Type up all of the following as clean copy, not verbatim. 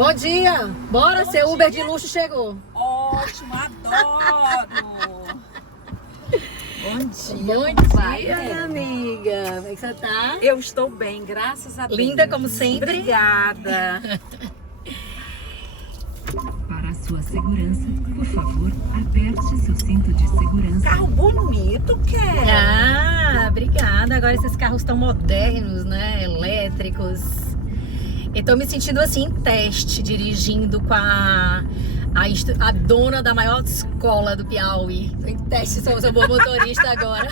Bom dia! Bora, seu Uber de luxo chegou. Ótimo, adoro! Bom dia, Bom dia, minha amiga. Como é que você tá? Eu estou bem, graças a Deus. Linda como sempre. Obrigada. Para a sua segurança, por favor, aperte seu cinto de segurança. Carro bonito, Kelly. Ah, obrigada. Agora esses carros tão modernos, né? Elétricos. Eu tô me sentindo assim em teste, dirigindo com a dona da maior escola do Piauí. Tô em teste, sou boa motorista agora.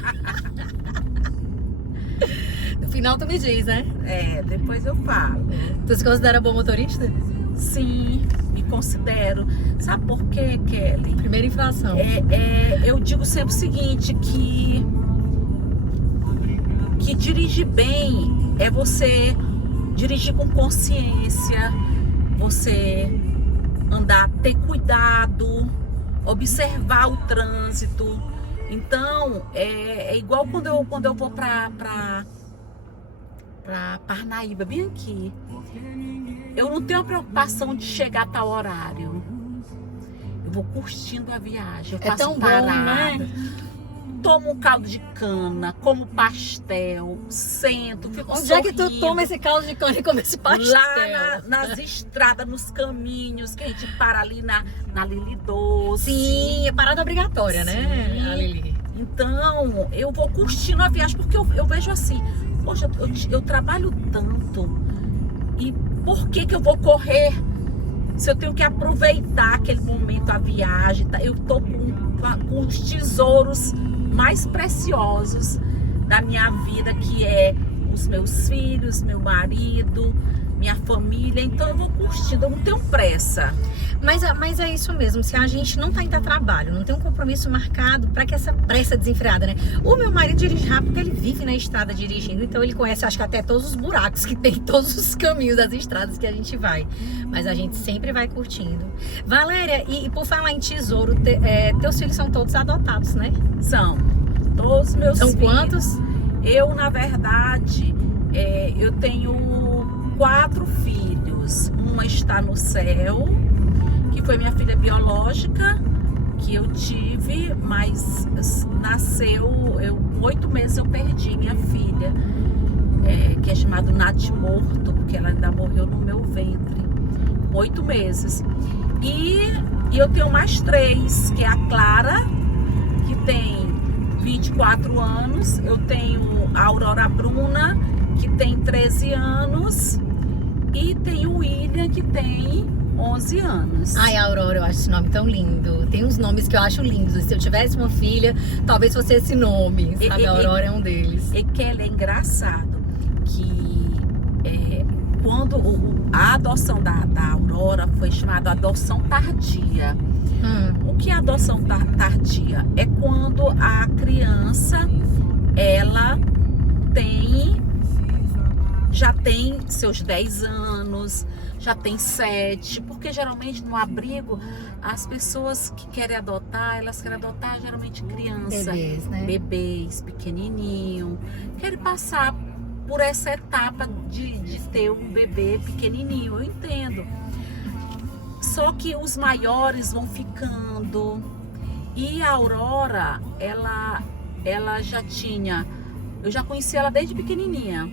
No final tu me diz, né? É, depois eu falo. Tu se considera boa motorista? Sim, me considero. Sabe por quê, Kelly? Primeira infração. Eu digo sempre o seguinte, que dirigir bem é você dirigir com consciência, você andar, ter cuidado, observar o trânsito. Então, é igual quando eu vou pra Parnaíba, bem aqui. Eu não tenho a preocupação de chegar a tal horário. Eu vou curtindo a viagem, eu faço tão parada. bom, né? Tomo um caldo de cana, como pastel, sento, fico Onde sorrindo. é que tu toma esse caldo de cana e come esse pastel? Lá nas estradas, nos caminhos, que a gente para ali na Lili Doce. Sim, é parada obrigatória, né, Sim. a Lili? Então, eu vou curtindo a viagem, porque eu vejo assim, poxa, eu trabalho tanto, e por que eu vou correr se eu tenho que aproveitar aquele momento, a viagem? Tá? Eu tô com os tesouros mais preciosos da minha vida, que é os meus filhos, meu marido, minha família. Então eu vou curtindo, eu não tenho pressa. Mas é isso mesmo, se a gente não tá indo a trabalho, não tem um compromisso marcado pra que essa pressa desenfreada, né? O meu marido dirige rápido porque ele vive na estrada dirigindo, então ele conhece, acho que até todos os buracos que tem, todos os caminhos das estradas que a gente vai. Mas a gente sempre vai curtindo. Valéria, e por falar em tesouro, teus filhos são todos adotados, né? São todos meus São filhos. quantos? Eu, na verdade, eu tenho 4 filhos. Uma está no céu, que foi minha filha biológica, que eu tive, mas nasceu, com 8 meses eu perdi minha filha, que é chamada Nath Morto, porque ela ainda morreu no meu ventre, 8 meses. E eu tenho mais 3, que é a Clara, que tem 24 anos, eu tenho a Aurora Bruna, que tem 13 anos, e tenho o William, que tem 11 anos. Ai, Aurora, eu acho esse nome tão lindo. Tem uns nomes que eu acho lindos. Se eu tivesse uma filha, talvez fosse esse nome, sabe? A Aurora é um deles. E que ele é engraçado, que quando a adoção da Aurora foi chamada adoção tardia. O que é adoção tardia? É quando a criança, ela já tem seus 10 anos, já tem 7, porque geralmente no abrigo as pessoas que querem adotar, elas querem adotar geralmente criança, Bebês, né? Bebês pequenininho, querem passar por essa etapa de ter um bebê pequenininho, eu entendo. Só que os maiores vão ficando, e a Aurora, ela já tinha, eu já conheci ela desde pequenininha.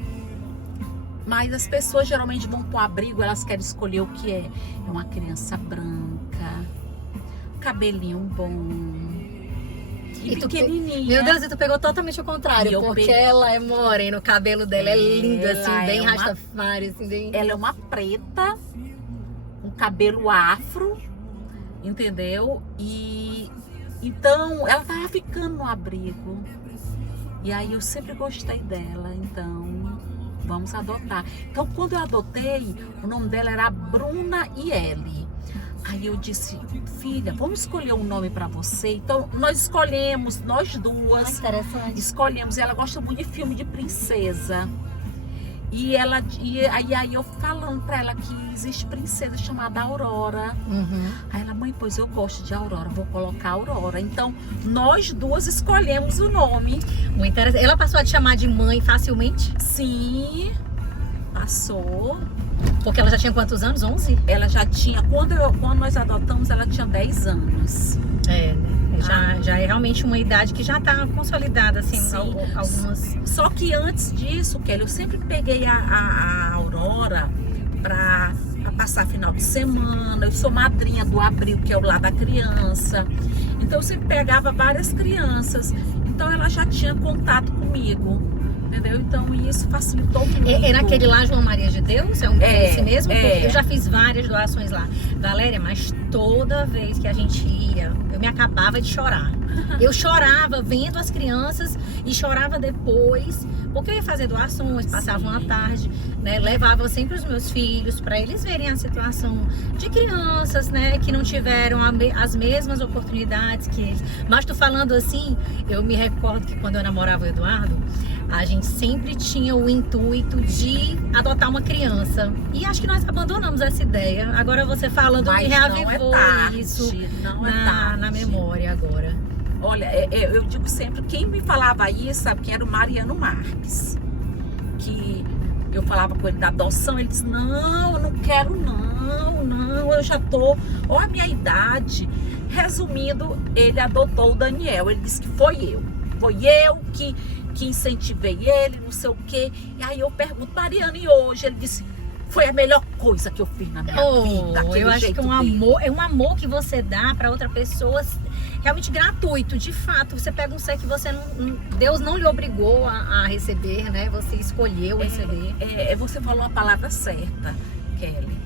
Mas as pessoas geralmente vão para o abrigo, elas querem escolher o que é. É uma criança branca, cabelinho bom e pequenininha. Meu Deus, e tu pegou totalmente o contrário, porque ela é morena, o cabelo dela é lindo, assim, bem rastafari, assim, bem... Ela é uma preta, com cabelo afro, entendeu? E então ela tava ficando no abrigo. E aí eu sempre gostei dela, então vamos adotar. Então, quando eu adotei, o nome dela era Bruna Iele. Aí eu disse, filha, vamos escolher um nome para você. Então, nós escolhemos, nós duas. Interessante. Escolhemos. Ela gosta muito de filme de princesa. E aí eu falando para ela que existe princesa chamada Aurora. Aí ela, mãe, pois eu gosto de Aurora, vou colocar Aurora. Então, nós duas escolhemos o nome. Muito interessante. Ela passou a te chamar de mãe facilmente? Sim, passou. Porque ela já tinha quantos anos? 11? Ela já tinha, quando nós adotamos, ela tinha 10 anos. É, né? Já é realmente uma idade que já tá consolidada, assim, algumas... Só que antes disso, Kelly, eu sempre peguei a Aurora pra passar final de semana. Eu sou madrinha do Abril, que é o lar da criança. Então eu sempre pegava várias crianças. Então ela já tinha contato comigo, entendeu? Então isso facilitou muito. É naquele lá, João Maria de Deus? É esse mesmo? É. Porque eu já fiz várias doações lá. Valéria, mas toda vez que a gente ia, eu me acabava de chorar. Eu chorava vendo as crianças e chorava depois, porque eu ia fazer doações, passava uma tarde, né? Levava sempre os meus filhos para eles verem a situação de crianças, né? Que não tiveram as mesmas oportunidades que eles. Mas tô falando assim, eu me recordo que quando eu namorava o Eduardo, a gente sempre tinha o intuito de adotar uma criança. E acho que nós abandonamos essa ideia. Agora você falando, me reavivou isso na memória agora. Olha, eu digo sempre, quem me falava isso, sabe quem era? O Mariano Marques. Que eu falava com ele da adoção, ele disse, não, eu não quero não, eu já tô, olha a minha idade. Resumindo, ele adotou o Daniel, ele disse que foi eu que incentivei ele, não sei o quê. E aí eu pergunto, Mariano, e hoje? Ele disse, foi a melhor coisa que eu fiz na minha vida. Eu acho que é um amor que você dá para outra pessoa, realmente gratuito, de fato. Você pega um ser que Deus não lhe obrigou a receber, né? Você escolheu receber. Você falou a palavra certa, Kelly.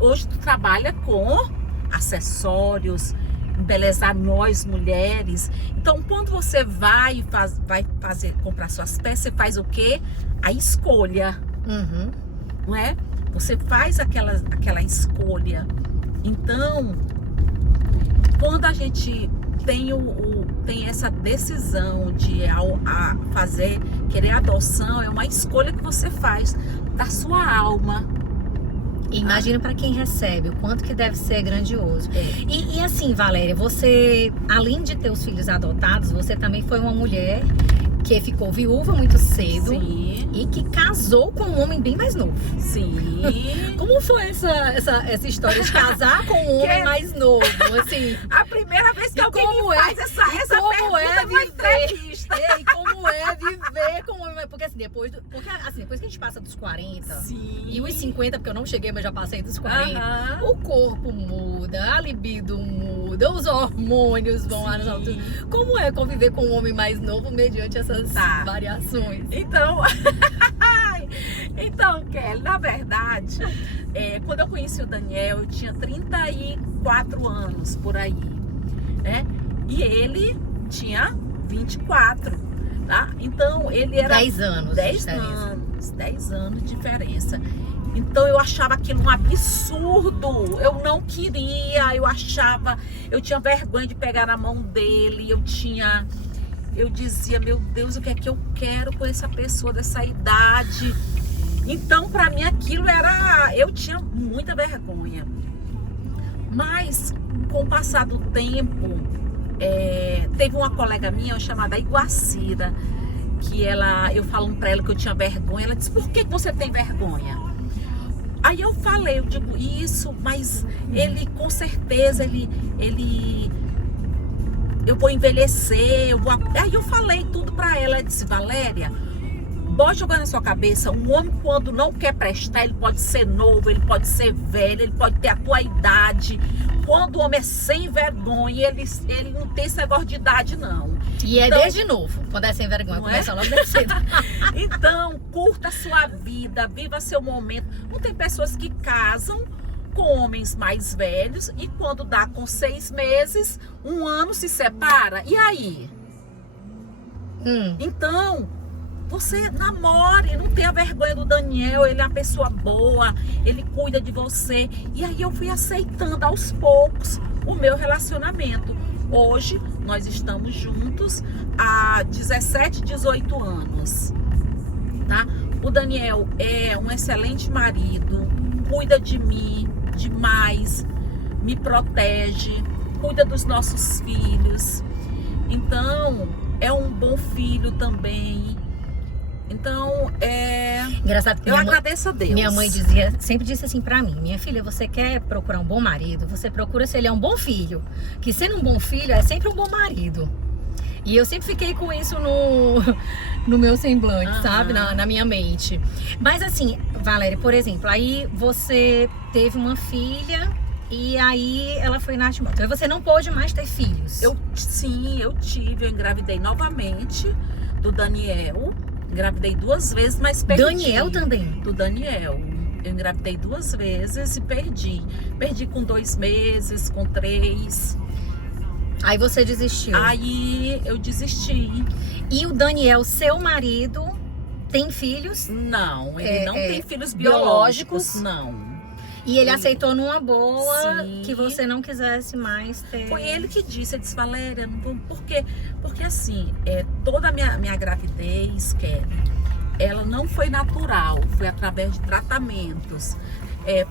Hoje tu trabalha com acessórios, embelezar nós mulheres. Então quando você vai comprar suas peças, você faz o quê? A escolha. Uhum. Não é? Você faz aquela escolha. Então, quando a gente tem essa decisão de querer adoção, é uma escolha que você faz da sua alma. Imagina para quem recebe, o quanto que deve ser grandioso. E assim, Valéria, você, além de ter os filhos adotados, você também foi uma mulher que ficou viúva muito cedo. Sim. E que casou com um homem bem mais novo. Sim. Como foi essa história de casar com um homem mais novo? Assim, a primeira vez que alguém me faz essa pergunta numa entrevista. E como é viver com um homem mais... Porque assim, depois que a gente passa dos 40, sim, e os 50, porque eu não cheguei, mas já passei dos 40, o corpo muda, a libido muda, os hormônios vão lá nas alturas. Como é conviver com um homem mais novo mediante essas variações? Então, Kelly, na verdade, quando eu conheci o Daniel, eu tinha 34 anos por aí, né? E ele tinha 24, tá? Então, ele era 10 anos. 10 anos de diferença. Então, eu achava aquilo um absurdo. Eu não queria, eu tinha vergonha de pegar na mão dele, eu dizia, meu Deus, o que é que eu quero com essa pessoa dessa idade? Então, para mim, eu tinha muita vergonha. Mas, com o passar do tempo, teve uma colega minha chamada Iguacira, que eu falando para ela que eu tinha vergonha, ela disse, por que você tem vergonha? Aí eu falei, eu digo isso, mas ele, com certeza, eu vou envelhecer, Aí eu falei tudo pra ela, ela disse, Valéria, pode jogar na sua cabeça, um homem quando não quer prestar, ele pode ser novo, ele pode ser velho, ele pode ter a tua idade. Quando o homem é sem vergonha, ele não tem esse negócio de idade, não. E então, desde novo, quando é sem vergonha, começa logo desde cedo. Então, curta a sua vida, viva seu momento. Não tem pessoas que casam com homens mais velhos e quando dá com 6 meses, 1 ano se separa. E aí? Então, você namore, não tenha vergonha do Daniel, ele é uma pessoa boa, ele cuida de você. E aí eu fui aceitando aos poucos o meu relacionamento. Hoje, nós estamos juntos há 17, 18 anos, tá? O Daniel é um excelente marido, cuida de mim demais, me protege, cuida dos nossos filhos. Então, é um bom filho também. Então, Engraçado que Eu agradeço a Deus. minha mãe sempre disse assim pra mim: minha filha, você quer procurar um bom marido? Você procura se ele é um bom filho. Que sendo um bom filho é sempre um bom marido. E eu sempre fiquei com isso no meu semblante, sabe? Na minha mente. Mas assim, Valéria, por exemplo, aí você teve uma filha e aí ela foi na Então você não pôde mais ter filhos. Sim, eu engravidei novamente do Daniel. Engravidei 2 vezes, mas perdi. Daniel também? Do Daniel. Eu engravidei 2 vezes e perdi. Perdi com 2 meses, com 3. Aí você desistiu. Aí eu desisti. E o Daniel, seu marido, tem filhos? Não, ele não tem filhos biológicos. Não. E ele aceitou numa boa. Sim. Que você não quisesse mais ter. Foi ele que disse, ele disse, Valéria, não vou. Por quê? Porque assim, toda a minha gravidez, Kelly, ela não foi natural, foi através de tratamentos.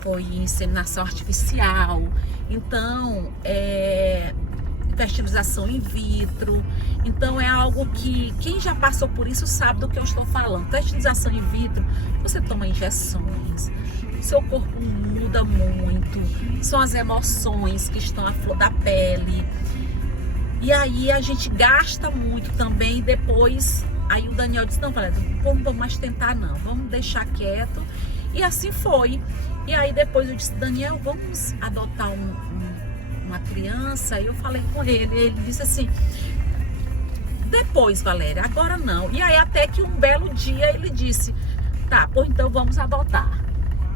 Foi inseminação artificial. Então, fertilização in vitro. Então é algo que quem já passou por isso sabe do que eu estou falando. Fertilização in vitro, você toma injeções, seu corpo muda muito, são as emoções que estão à flor da pele. E aí a gente gasta muito também. E depois, aí o Daniel disse, não, Valéria, vamos mais tentar não, vamos deixar quieto. E assim foi. E aí depois eu disse, Daniel, vamos adotar uma criança. E eu falei com ele disse assim, depois, Valéria, agora não. E aí até que um belo dia ele disse, tá, pô, então vamos adotar.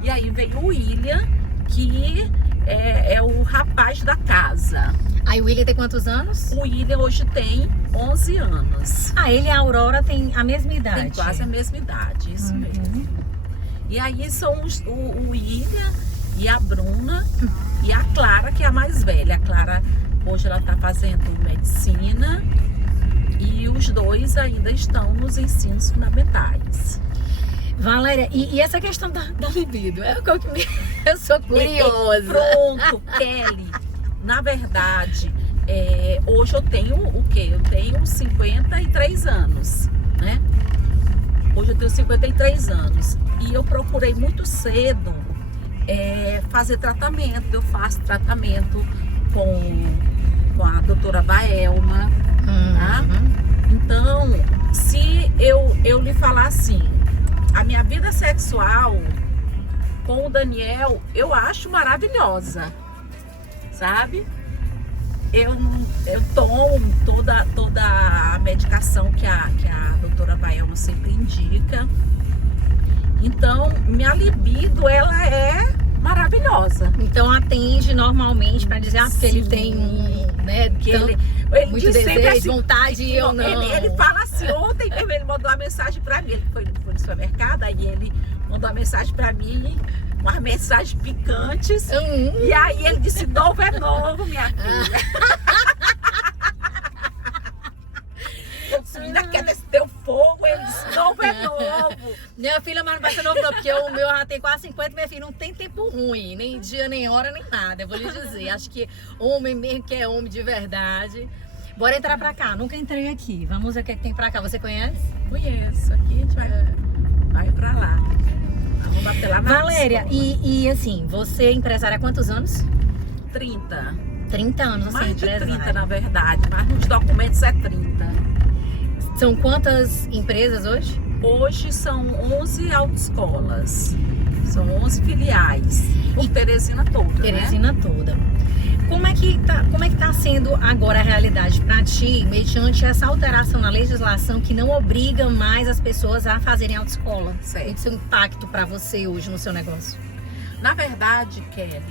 E aí veio o William, que é o rapaz da casa. Aí o William tem quantos anos? O William hoje tem 11 anos. Ele e a Aurora tem a mesma idade. Tem quase a mesma idade, isso mesmo. E aí são o William e a Bruna e a Clara, que é a mais velha. A Clara, hoje ela está fazendo medicina e os dois ainda estão nos ensinos fundamentais. Valéria, e essa questão da libido? Eu sou curiosa. Pronto, Kelly. Na verdade, hoje eu tenho o quê? Eu tenho 53 anos, né? Hoje eu tenho 53 anos. E eu procurei muito cedo fazer tratamento. Eu faço tratamento com a doutora Baelma, tá? Então, se eu lhe falar assim, a minha vida sexual com o Daniel, eu acho maravilhosa, sabe? Eu tomo toda a medicação que a doutora Baelma sempre indica. Então, minha libido, ela é maravilhosa. Então, atende normalmente para dizer, porque ele tem muito desejo, assim, vontade e eu não. Ele fala assim, ontem mesmo ele mandou uma mensagem para mim, ele foi no supermercado, aí ele mandou uma mensagem para mim, umas mensagens picantes, e aí ele disse, novo é novo, minha filha. Ainda quer desse teu fogo, ele disse, novo é novo. Minha filha, mas não vai ser novo não, porque o meu já tem quase 50, minha filha não tem tempo ruim, nem dia, nem hora, nem nada, eu vou lhe dizer. Acho que homem mesmo que é homem de verdade. Bora entrar pra cá, nunca entrei aqui, vamos ver o que tem pra cá, você conhece? Conheço, aqui a gente vai pra lá. Vamos bater lá na Valéria, e assim, você é empresária há quantos anos? 30. 30 anos, você é Mais de empresária. 30, na verdade, mas nos documentos é 30. São quantas empresas hoje? Hoje são 11 autoescolas, são 11 filiais, por Teresina toda, Teresina toda. Como é que tá sendo agora a realidade para ti, mediante essa alteração na legislação que não obriga mais as pessoas a fazerem autoescola? Certo. Tem seu impacto para você hoje no seu negócio? Na verdade, Kelly,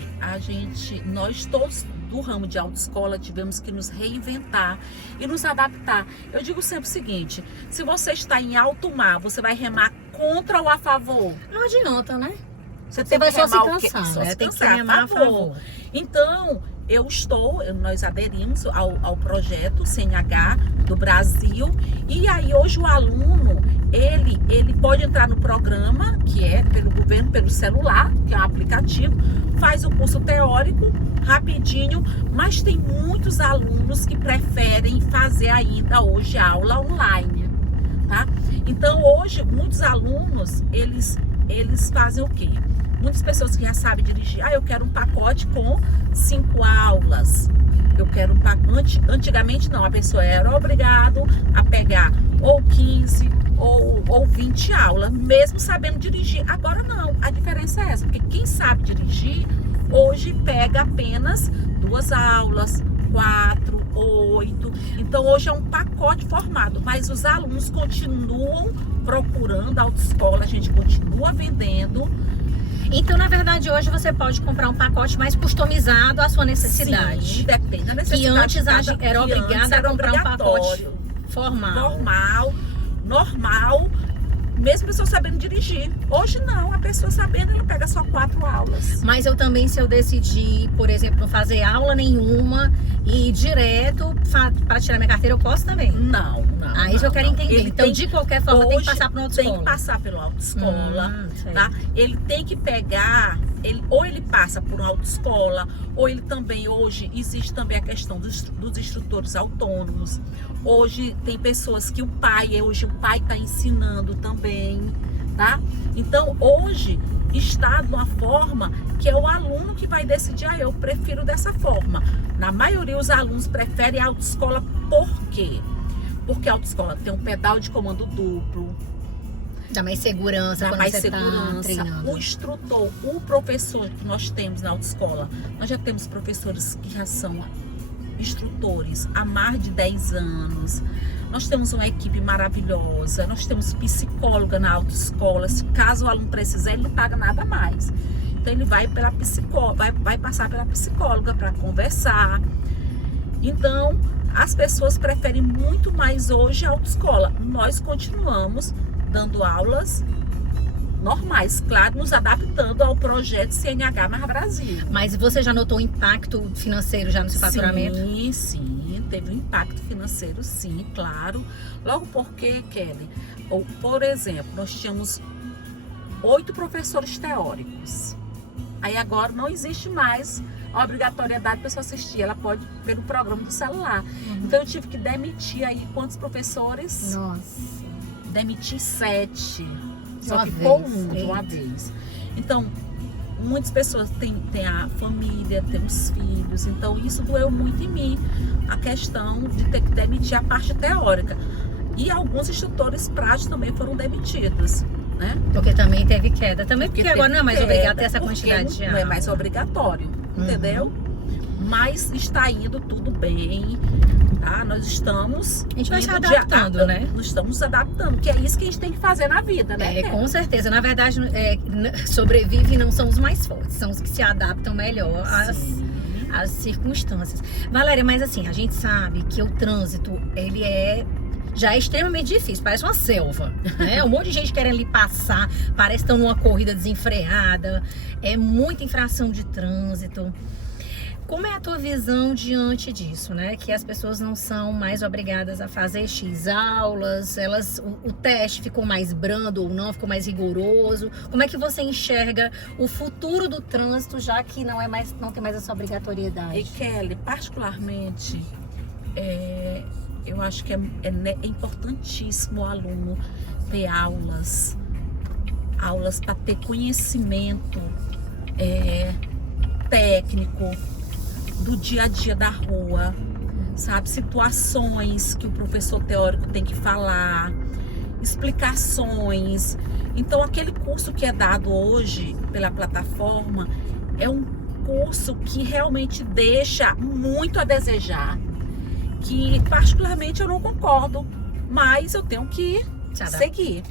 nós todos do ramo de autoescola tivemos que nos reinventar e nos adaptar. Eu digo sempre o seguinte, se você está em alto mar, você vai remar contra ou a favor? Não adianta, né? Você vai que só se remar o quê? cansar, Só né? se Tem que cansar, remar a favor. Então, nós aderimos ao projeto CNH do Brasil, e aí hoje o aluno, ele pode entrar no programa, que é pelo governo, pelo celular, que é um aplicativo, faz o curso teórico rapidinho, mas tem muitos alunos que preferem fazer ainda hoje a aula online, tá? Então, hoje, muitos alunos, eles fazem o quê? Muitas pessoas que já sabem dirigir, eu quero um pacote com 5 aulas. Eu quero um pacote. Antigamente não, a pessoa era obrigada a pegar ou 15 ou 20 aulas, mesmo sabendo dirigir. Agora não, a diferença é essa, porque quem sabe dirigir, hoje pega apenas 2 aulas, 4, 8. Então hoje é um pacote formado, mas os alunos continuam procurando a autoescola, a gente continua vendendo. Então, na verdade, hoje você pode comprar um pacote mais customizado à sua necessidade. Sim, depende da necessidade. Que antes era obrigada a comprar um pacote formal, normal, mesmo a pessoa sabendo dirigir. Hoje não, a pessoa sabendo, ela pega só 4 aulas. Mas eu também, se eu decidir, por exemplo, não fazer aula nenhuma e ir direto para tirar minha carteira, eu posso também? Não. Isso eu quero entender. Ele então, de qualquer forma, tem que passar por uma autoescola. Tem que passar pela autoescola, tá? Ele tem que pegar, ou ele passa por uma autoescola, ou ele também, hoje, existe também a questão dos instrutores autônomos. Hoje, tem pessoas que o pai está ensinando também, tá? Então, hoje, está de uma forma que é o aluno que vai decidir, eu prefiro dessa forma. Na maioria, os alunos preferem a autoescola. Por quê? Porque a autoescola tem um pedal de comando duplo. Dá mais segurança quando você tá treinando. O instrutor, o professor que nós temos na autoescola, nós já temos professores que já são instrutores há mais de 10 anos. Nós temos uma equipe maravilhosa, nós temos psicóloga na autoescola. Se caso o aluno precisar, ele não paga nada mais. Então ele vai pela psicóloga, vai passar pela psicóloga para conversar. Então, as pessoas preferem muito mais hoje a autoescola. Nós continuamos dando aulas normais, claro, nos adaptando ao projeto CNH Mais Brasil. Mas você já notou o impacto financeiro já no seu faturamento? Sim, teve um impacto financeiro, sim, claro. Logo porque, Kelly, por exemplo, nós tínhamos 8 professores teóricos. Aí agora não existe mais a obrigatoriedade da pessoa assistir, ela pode pelo programa do celular. Então eu tive que demitir aí quantos professores? Nossa. Demiti 7. Só Uma ficou vez. um de uma vez. Então, muitas pessoas têm a família, têm os filhos. Então, isso doeu muito em mim. A questão de ter que demitir a parte teórica. E alguns instrutores práticos também foram demitidos, né? Porque também teve queda. Também porque agora não é mais queda, obrigado a ter essa quantidade de não é mais obrigatório, entendeu? Mas está indo tudo bem, tá? Nós estamos... A gente vai se adaptando, né? Nós estamos adaptando, que é isso que a gente tem que fazer na vida, né? Com certeza. Na verdade, sobrevive não são os mais fortes, são os que se adaptam melhor às circunstâncias. Valéria, mas assim, a gente sabe que o trânsito, ele já é extremamente difícil, parece uma selva, né? Um monte de gente querendo ali passar, parece que estão numa corrida desenfreada, é muita infração de trânsito. Como é a tua visão diante disso, né? Que as pessoas não são mais obrigadas a fazer X aulas, o teste ficou mais brando ou não, ficou mais rigoroso. Como é que você enxerga o futuro do trânsito, já que não tem mais essa obrigatoriedade? E Kelly, particularmente, eu acho que é importantíssimo o aluno ter aulas para ter conhecimento técnico do dia a dia da rua, sabe? Situações que o professor teórico tem que falar, explicações. Então, aquele curso que é dado hoje pela plataforma é um curso que realmente deixa muito a desejar, que particularmente eu não concordo, mas eu tenho que seguir,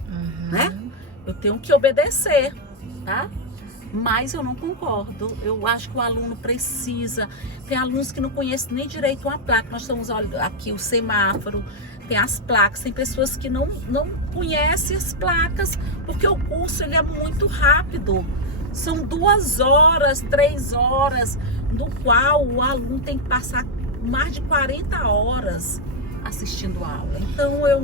né? Eu tenho que obedecer, tá? Mas eu não concordo. Eu acho que o aluno precisa. Tem alunos que não conhecem nem direito uma placa. Nós estamos olhando aqui o semáforo, tem as placas. Tem pessoas que não conhecem as placas, porque o curso ele é muito rápido. São 2 horas, 3 horas, do qual o aluno tem que passar mais de 40 horas assistindo a aula. Então eu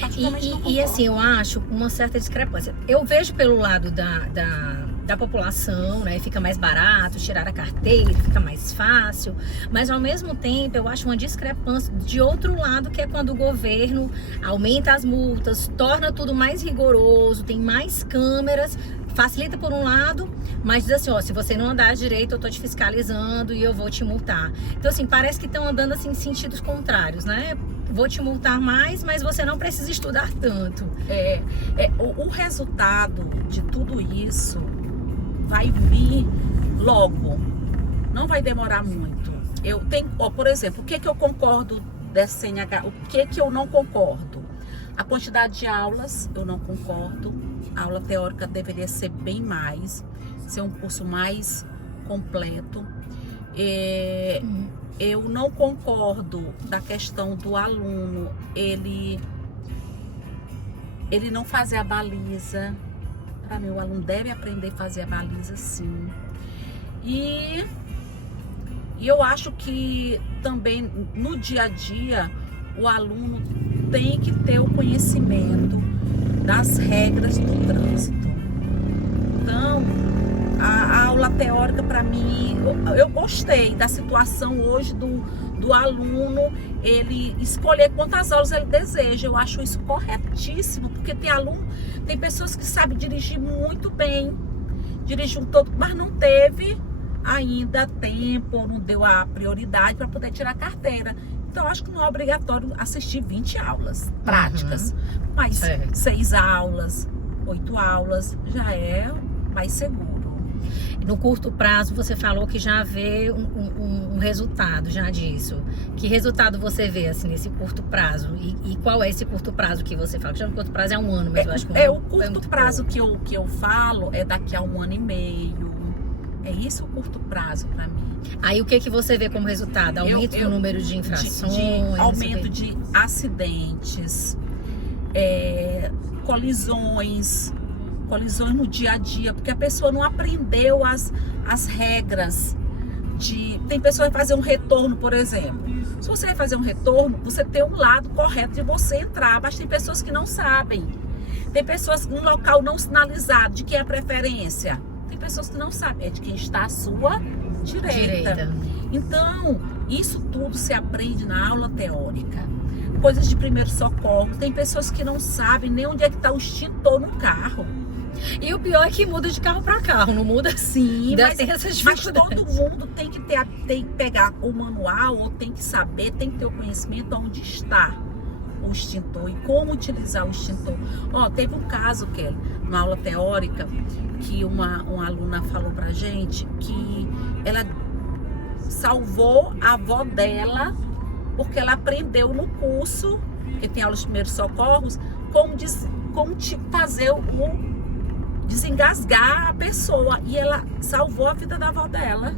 particularmente não concordo. E assim, eu acho uma certa discrepância. Eu vejo pelo lado da da população, né? Fica mais barato tirar a carteira, fica mais fácil, mas ao mesmo tempo eu acho uma discrepância de outro lado, que é quando o governo aumenta as multas, torna tudo mais rigoroso, tem mais câmeras, facilita por um lado, mas diz assim, ó, se você não andar direito, eu tô te fiscalizando e eu vou te multar. Então assim, parece que estão andando assim em sentidos contrários, né? Vou te multar mais, mas você não precisa estudar tanto. O resultado de tudo isso vai vir logo, não vai demorar muito. Eu tenho, por exemplo, o que eu concordo dessa CNH, o que eu não concordo? A quantidade de aulas, eu não concordo. A aula teórica deveria ser bem mais, ser um curso mais completo. Eu não concordo da questão do aluno, ele não fazer a baliza. Para mim, o aluno deve aprender a fazer a baliza, sim. E eu acho que também no dia a dia o aluno tem que ter o conhecimento das regras do trânsito. Então, a aula teórica, para mim, eu gostei da situação hoje do aluno, ele escolher quantas aulas ele deseja. Eu acho isso corretíssimo, porque tem pessoas que sabem dirigir muito bem, dirigem todo, mas não teve ainda tempo, não deu a prioridade para poder tirar a carteira. Então, acho que não é obrigatório assistir 20 aulas práticas, mas 6 aulas, 8 aulas já é mais seguro. No curto prazo, você falou que já vê um resultado já disso. Que resultado você vê assim nesse curto prazo? E qual é esse curto prazo que você fala? Porque no curto prazo é 1 ano, mas eu acho que o curto prazo que eu falo é daqui a 1 ano e meio. É isso o curto prazo para mim. Aí o que você vê como resultado? Aumento no número de infrações? Aumento de acidentes, colisões no dia a dia, porque a pessoa não aprendeu as regras. Tem pessoas que vai fazer um retorno, por exemplo. Se você vai fazer um retorno, você tem um lado correto de você entrar, mas tem pessoas que não sabem. Tem pessoas num local não sinalizado, de quem é a preferência. Tem pessoas que não sabem, é de quem está à sua direita. Então, isso tudo se aprende na aula teórica. Coisas de primeiro socorro. Tem pessoas que não sabem nem onde é que está o extintor no carro. E o pior é que muda de carro para carro, não muda? Sim, mas todo mundo tem que pegar o manual, ou tem que saber, tem que ter o conhecimento onde está o extintor e como utilizar o extintor. Teve um caso, Kelly, na aula teórica, que uma aluna falou pra gente que ela salvou a avó dela porque ela aprendeu no curso, que tem aulas de primeiros socorros, como fazer desengasgar a pessoa, e ela salvou a vida da avó dela.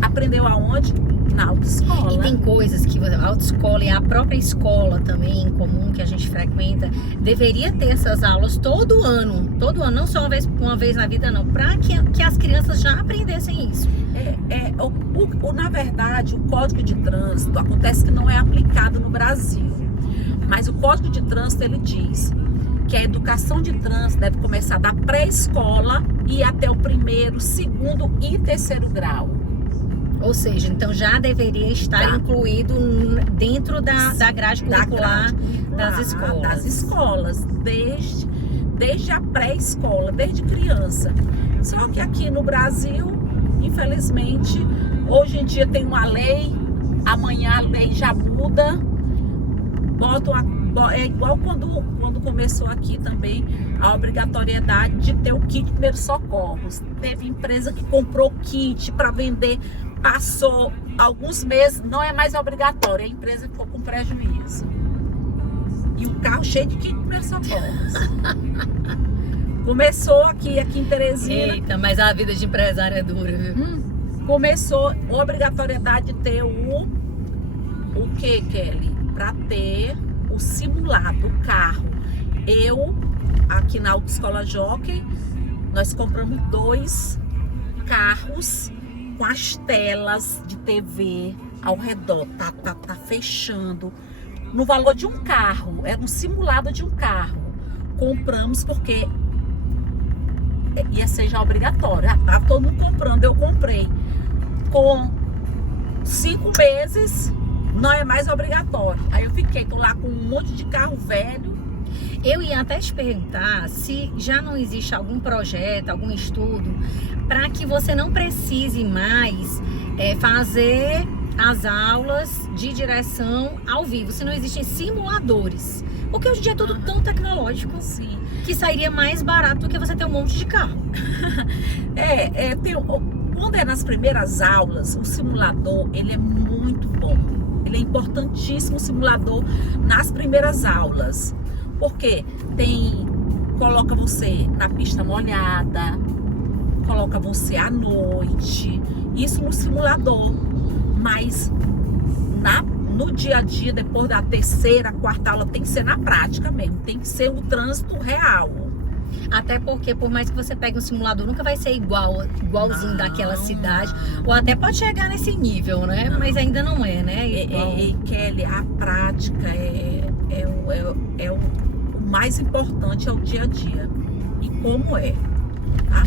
Aprendeu aonde? Na autoescola. E tem coisas que a autoescola e a própria escola também em comum que a gente frequenta deveria ter essas aulas todo ano, não só uma vez na vida não, para que as crianças já aprendessem isso. Na verdade, o Código de Trânsito acontece que não é aplicado no Brasil, mas o Código de Trânsito ele diz que a educação de trânsito deve começar da pré-escola e até o 1º, 2º e 3º grau. Ou seja, então já deveria estar incluído dentro da grade curricular das escolas. Das escolas, desde a pré-escola, desde criança. Só que aqui no Brasil, infelizmente, hoje em dia tem uma lei, amanhã a lei já muda, é igual quando começou aqui também a obrigatoriedade de ter o kit de primeiros socorros. Teve empresa que comprou kit para vender, passou alguns meses, não é mais obrigatório, a empresa ficou com prejuízo. E o carro cheio de kit de primeiros socorros. Começou aqui em Teresina. Eita, mas a vida de empresário é dura, viu? Começou a obrigatoriedade de ter o que, Kelly? Para ter o simulado, o carro. Eu, aqui na Autoescola Jockey, nós compramos 2 carros com as telas de TV ao redor. Tá fechando. No valor de um carro, era um simulado de um carro. Compramos porque ia ser já obrigatório. Tá todo mundo comprando, eu comprei. Com 5 meses, não é mais obrigatório. Aí eu tô lá com um monte de carro velho. Eu ia até te perguntar se já não existe algum projeto, algum estudo, para que você não precise mais fazer as aulas de direção ao vivo, se não existem simuladores. Porque hoje em dia é tudo tão tecnológico. Sim. Que sairia mais barato do que você ter um monte de carro. Quando é nas primeiras aulas, o simulador, ele é muito bom. Ele é importantíssimo, o simulador, nas primeiras aulas. Porque coloca você na pista molhada, coloca você à noite, isso no simulador. Mas no dia a dia, depois da terceira, quarta aula, tem que ser na prática mesmo, tem que ser o trânsito real. Até porque, por mais que você pegue um simulador, nunca vai ser igualzinho daquela cidade. Ou até pode chegar nesse nível, né? Mas ainda não é, né? Kelly, a prática o mais importante é o dia a dia. E como tá?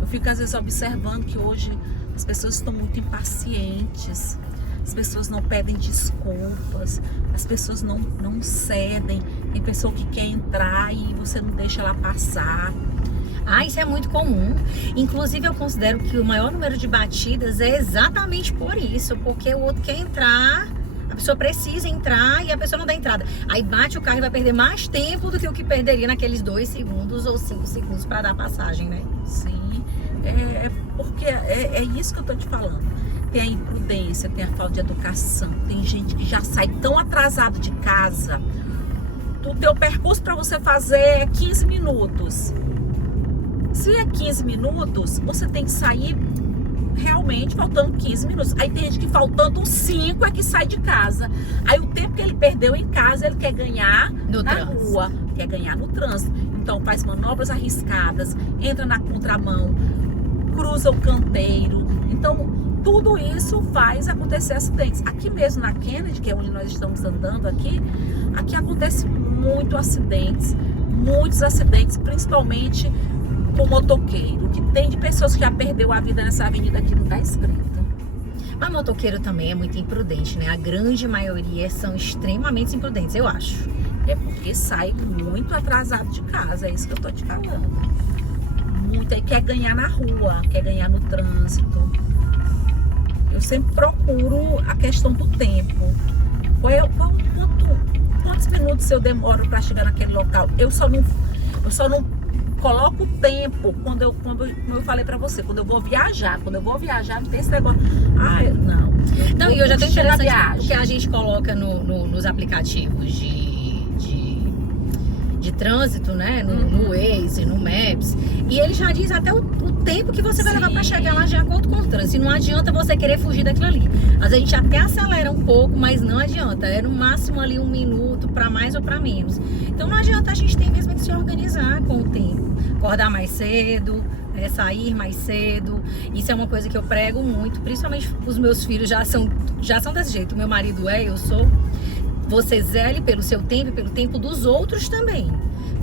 Eu fico às vezes observando que hoje as pessoas estão muito impacientes. As pessoas não pedem desculpas, as pessoas não cedem. Tem pessoa que quer entrar e você não deixa ela passar. Isso é muito comum. Inclusive, eu considero que o maior número de batidas é exatamente por isso. Porque o outro quer entrar, a pessoa precisa entrar e a pessoa não dá entrada. Aí bate o carro e vai perder mais tempo do que o que perderia naqueles 2 segundos ou 5 segundos para dar passagem, né? Sim, porque é isso que eu tô te falando. Tem a imprudência, tem a falta de educação, tem gente que já sai tão atrasado de casa. O teu percurso para você fazer é 15 minutos. Se é 15 minutos, você tem que sair realmente faltando 15 minutos. Aí tem gente que faltando 5 é que sai de casa. Aí o tempo que ele perdeu em casa, ele quer ganhar na rua, quer ganhar no trânsito. Então faz manobras arriscadas, entra na contramão, cruza o canteiro. Então tudo isso faz acontecer acidentes. Aqui mesmo na Kennedy, que é onde nós estamos andando aqui acontece muitos acidentes, principalmente com motoqueiro, que tem de pessoas que já perdeu a vida nessa avenida aqui, não está escrito. Mas motoqueiro também é muito imprudente, né? A grande maioria são extremamente imprudentes, eu acho. É porque sai muito atrasado de casa, é isso que eu tô te falando. Muito aí quer ganhar na rua, quer ganhar no trânsito. Eu sempre procuro a questão do tempo. Quantos minutos eu demoro para chegar naquele local? Eu só não coloco o tempo como eu falei para você, quando eu vou viajar. Quando eu vou viajar, não tem esse negócio. Não, e hoje é tão interessante porque a gente coloca nos aplicativos de trânsito, né? No Waze, no Maps. E ele já diz até o tempo que você vai levar para chegar lá de acordo com o trânsito. E não adianta você querer fugir daquilo ali. Às vezes a gente até acelera um pouco, mas não adianta. É no máximo ali 1 minuto para mais ou para menos. Então não adianta, a gente tem mesmo que se organizar com o tempo. Acordar mais cedo, sair mais cedo. Isso é uma coisa que eu prego muito. Principalmente os meus filhos já são desse jeito. O meu marido eu sou. Você zele pelo seu tempo e pelo tempo dos outros também.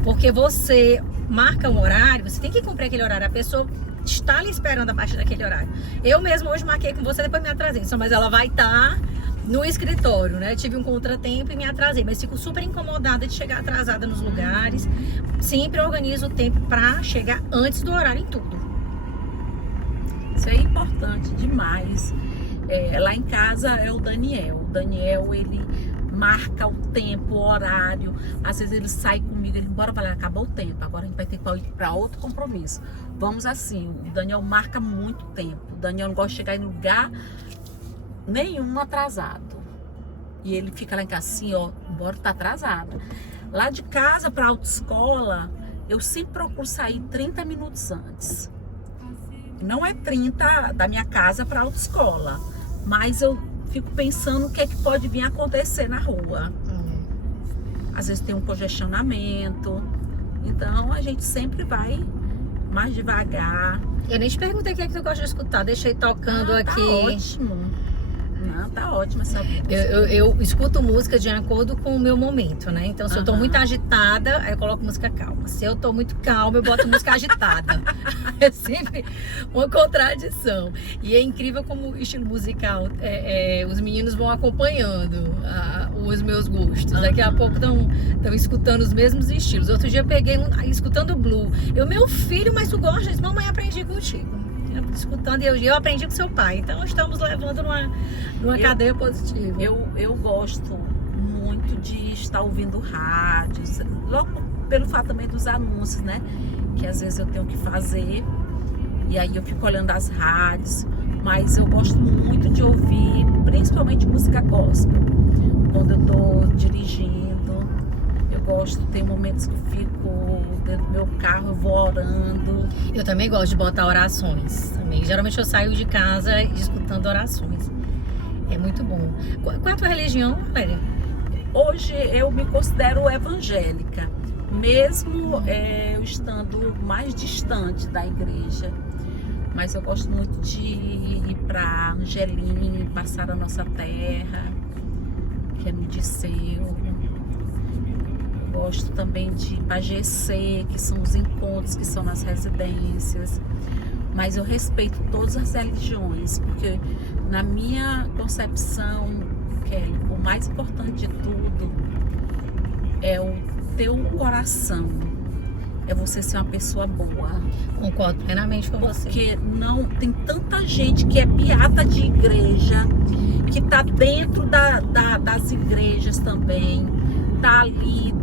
Porque você marca um horário, você tem que cumprir aquele horário. A pessoa está ali esperando a partir daquele horário. Eu mesmo hoje marquei com você, depois me atrasei. Mas ela vai estar no escritório, né? Tive um contratempo e me atrasei. Mas fico super incomodada de chegar atrasada nos lugares. Sempre organizo o tempo para chegar antes do horário em tudo. Isso é importante demais. Lá em casa é o Daniel. O Daniel, ele marca o tempo, o horário. Às vezes ele sai comigo, ele bora, vai lá, acabou o tempo, agora a gente vai ter que ir para outro compromisso. Vamos assim, o Daniel marca muito tempo. O Daniel não gosta de chegar em lugar nenhum atrasado. E ele fica lá em casa assim, bora, tá atrasado. Lá de casa para a autoescola, eu sempre procuro sair 30 minutos antes. Não é 30 da minha casa para a autoescola, mas eu fico pensando o que é que pode vir a acontecer na rua. Às vezes tem um congestionamento. Então a gente sempre vai mais devagar. Eu nem te perguntei o que é que tu gosta de escutar. Deixei tocando aqui. Tá ótimo. Não, tá ótima essa música. Eu escuto música de acordo com o meu momento, né? Então, se eu tô muito agitada, aí eu coloco música calma. Se eu tô muito calma, eu boto música agitada. É sempre uma contradição. E é incrível como o estilo musical, os meninos vão acompanhando os meus gostos. Daqui a pouco estão escutando os mesmos estilos. Outro dia eu peguei escutando blue. Meu filho, mas tu gosta? Mamãe, aprendi contigo. Escutando, eu aprendi com seu pai. Então estamos levando numa cadeia positiva. Eu gosto muito de estar ouvindo rádios, logo pelo fato também dos anúncios, né? Que às vezes eu tenho que fazer e aí eu fico olhando as rádios, mas eu gosto muito de ouvir principalmente música gospel quando eu tô dirigindo. Eu gosto, tem momentos que eu fico dentro do meu carro, eu vou orando. Eu também gosto de botar orações também. Geralmente eu saio de casa escutando orações. É muito bom. Qual é a tua religião, Valéria? Hoje eu me considero evangélica, mesmo eu estando mais distante da igreja. Mas eu gosto muito de ir para Angelim, passar a nossa terra, que é no Disseu. Gosto também de ir para GC, que são os encontros, que são nas residências. Mas eu respeito todas as religiões, porque na minha concepção, Kelly, o mais importante de tudo é o teu coração. É você ser uma pessoa boa. Concordo plenamente com você. Porque não tem tanta gente que é beata de igreja, que tá dentro das igrejas também, tá ali,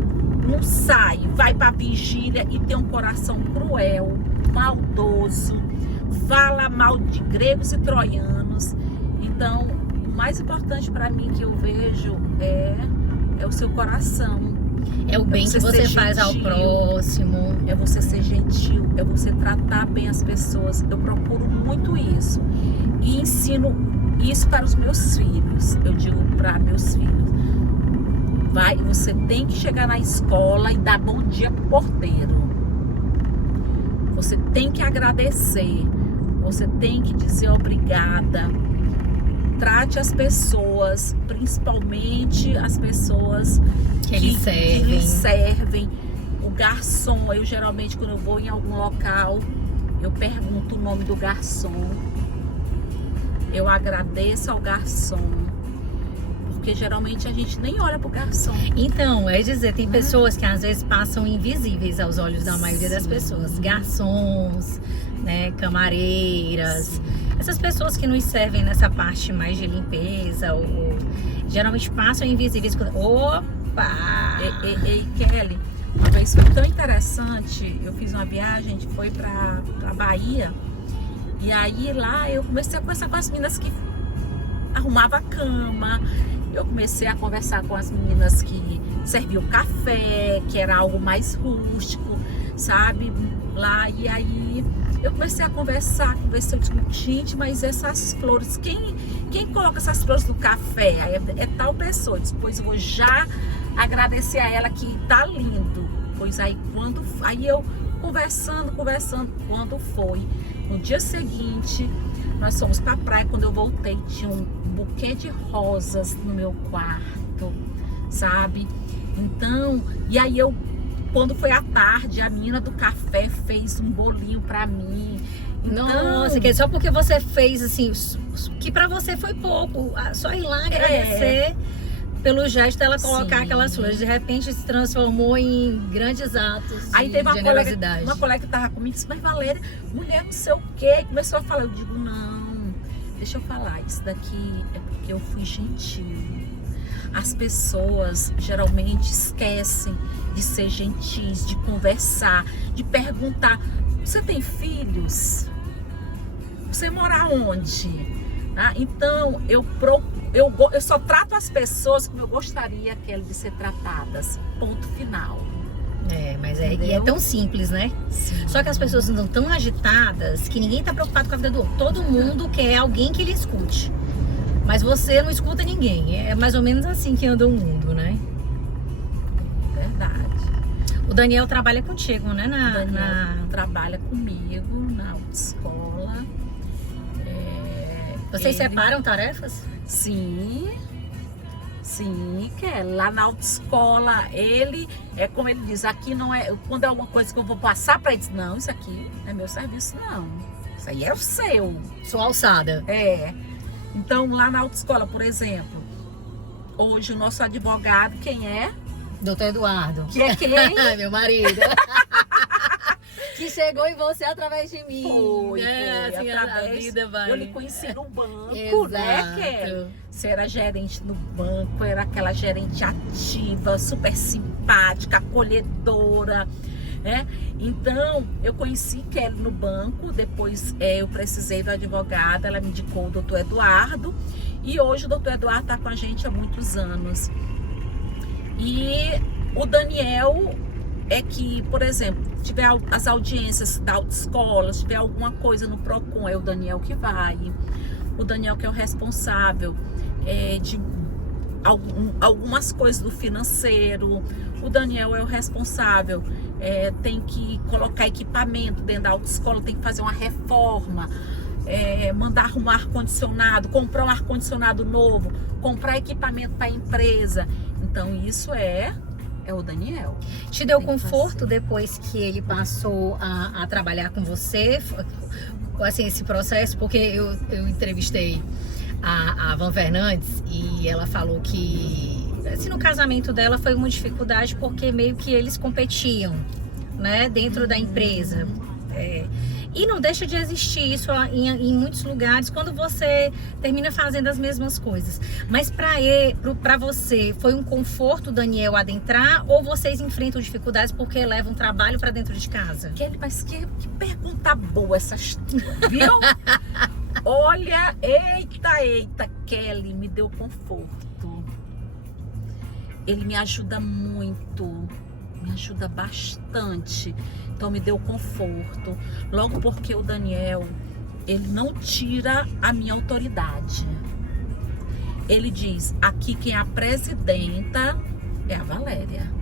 não sai, vai pra vigília e tem um coração cruel, maldoso, fala mal de gregos e troianos. Então, o mais importante para mim que eu vejo é o seu coração. É o bem que você faz ao próximo. É você ser gentil, é você tratar bem as pessoas. Eu procuro muito isso. E ensino isso para os meus filhos. Eu digo para meus filhos: você tem que chegar na escola e dar bom dia pro porteiro. Você tem que agradecer. Você tem que dizer obrigada. Trate as pessoas, principalmente as pessoas que lhe servem. O garçom, eu geralmente quando eu vou em algum local, eu pergunto o nome do garçom. Eu agradeço ao garçom. Porque geralmente a gente nem olha pro garçom. Então, tem pessoas que às vezes passam invisíveis aos olhos da maioria das pessoas. Garçons, né, camareiras. Sim. Essas pessoas que nos servem nessa parte mais de limpeza, geralmente passam invisíveis. Opa! Ei, Kelly, uma vez foi tão interessante, eu fiz uma viagem, a gente foi pra Bahia, e aí lá eu comecei a conversar com as meninas que arrumavam a cama, eu comecei a conversar com as meninas que serviam café, que era algo mais rústico, sabe? Lá, e aí eu comecei a conversar, gente, mas essas flores, quem coloca essas flores no café? Aí é tal pessoa. Depois eu vou já agradecer a ela que tá lindo. Pois aí eu conversando, quando foi no dia seguinte, nós fomos pra praia. Quando eu voltei, tinha um buquê de rosas no meu quarto, sabe? Então, e aí quando foi à tarde, a menina do café fez um bolinho pra mim. Então, nossa, que só porque você fez assim, que pra você foi pouco, só ir lá agradecer pelo gesto dela colocar aquelas flores, de repente se transformou em grandes atos. Aí de teve generosidade. uma colega que tava comigo e disse: mas Valéria, mulher não sei o quê. Começou a falar, eu digo: não, deixa eu falar, isso daqui é porque eu fui gentil. As pessoas geralmente esquecem de ser gentis, de conversar, de perguntar: você tem filhos? Você mora onde? Então, eu só trato as pessoas como eu gostaria de ser tratadas. Ponto final. Mas e é tão simples, né? Sim. Só que as pessoas andam tão agitadas que ninguém tá preocupado com a vida do outro. Todo mundo quer alguém que lhe escute. Mas você não escuta ninguém. É mais ou menos assim que anda o mundo, né? Verdade. O Daniel trabalha contigo, né? Trabalha comigo na autoescola. Vocês separam tarefas? Sim, Kelly. Lá na autoescola, ele, é como ele diz, aqui não é, quando é alguma coisa que eu vou passar para ele, diz, não, isso aqui não é meu serviço, não. Isso aí é o seu. Sua alçada. É. Então, lá na autoescola, por exemplo, hoje o nosso advogado, quem é? Doutor Eduardo. Que é quem? Meu marido. Que chegou em você através de mim. Foi, assim, a através, vida vai. eu lhe conheci no banco, Exato. né, Kelly? Você era gerente no banco, era aquela gerente ativa, super simpática, acolhedora, né? Então, eu conheci Kelly no banco, depois eu precisei do advogado, ela me indicou o doutor Eduardo, e hoje o doutor Eduardo está com a gente há muitos anos. E o Daniel é que, por exemplo, tiver as audiências da autoescola, se tiver alguma coisa no PROCON, é o Daniel que vai. O Daniel que é o responsável de algumas coisas do financeiro. O Daniel é o responsável, tem que colocar equipamento dentro da autoescola, tem que fazer uma reforma, mandar arrumar ar-condicionado, comprar um ar-condicionado novo, comprar equipamento para a empresa. Então isso é o Daniel. Te deu conforto depois que ele passou a trabalhar com você? Assim, esse processo, porque eu entrevistei a Van Fernandes e ela falou que assim, no casamento dela foi uma dificuldade porque meio que eles competiam, né, dentro da empresa. E não deixa de existir isso em muitos lugares quando você termina fazendo as mesmas coisas. Mas para você, foi um conforto, Daniel, adentrar, ou vocês enfrentam dificuldades porque levam trabalho para dentro de casa? Kelly, mas que pergunta boa essas tuas, viu? Olha, eita, Kelly, me deu conforto. Ele me ajuda muito, me ajuda bastante. Então me deu conforto. Logo porque o Daniel, ele não tira a minha autoridade. Ele diz, aqui quem é a presidenta é a Valéria.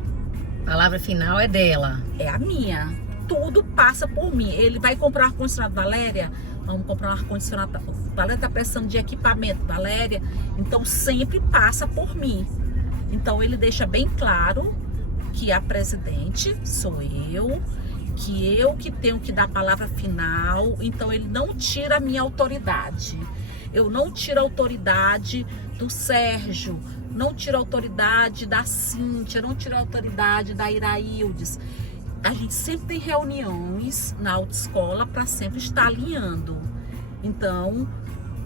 A palavra final é dela. É a minha. Tudo passa por mim. Ele vai comprar um ar-condicionado, Valéria, vamos comprar um ar-condicionado. Valéria está precisando de equipamento, Valéria. Então sempre passa por mim. Então ele deixa bem claro que a presidente sou eu, que tenho que dar a palavra final. Então ele não tira a minha autoridade. Eu não tiro a autoridade do Sérgio, não tiro a autoridade da Cíntia, não tiro a autoridade da Iraildes. A gente sempre tem reuniões na autoescola para sempre estar alinhando. Então,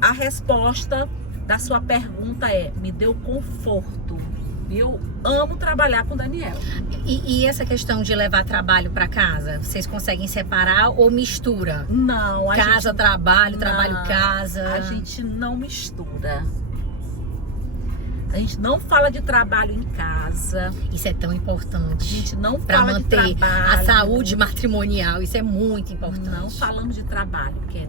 a resposta da sua pergunta me deu conforto. Eu amo trabalhar com o Daniel. E essa questão de levar trabalho para casa, vocês conseguem separar ou mistura? Não. Casa, trabalho, casa. A gente não mistura. A gente não fala de trabalho em casa. Isso é tão importante. A gente não pra fala manter de trabalho. A saúde matrimonial. Isso é muito importante. Não falamos de trabalho, porque é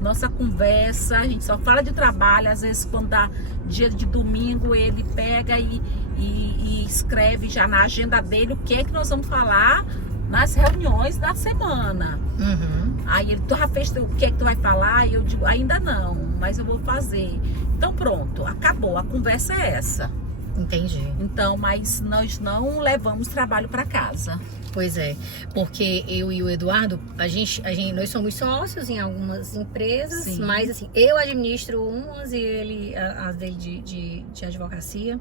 nossa conversa, a gente só fala de trabalho. Às vezes quando dá dia de domingo, ele pega e escreve já na agenda dele o que é que nós vamos falar nas reuniões da semana. Uhum. Aí ele, tu já fez o que é que tu vai falar? E eu digo, ainda não, mas eu vou fazer. Então pronto, acabou, a conversa é essa. Entendi. Então, mas nós não levamos trabalho para casa. Pois é, porque eu e o Eduardo, nós somos sócios em algumas empresas, Sim. mas assim, eu administro umas e ele, as dele de advocacia.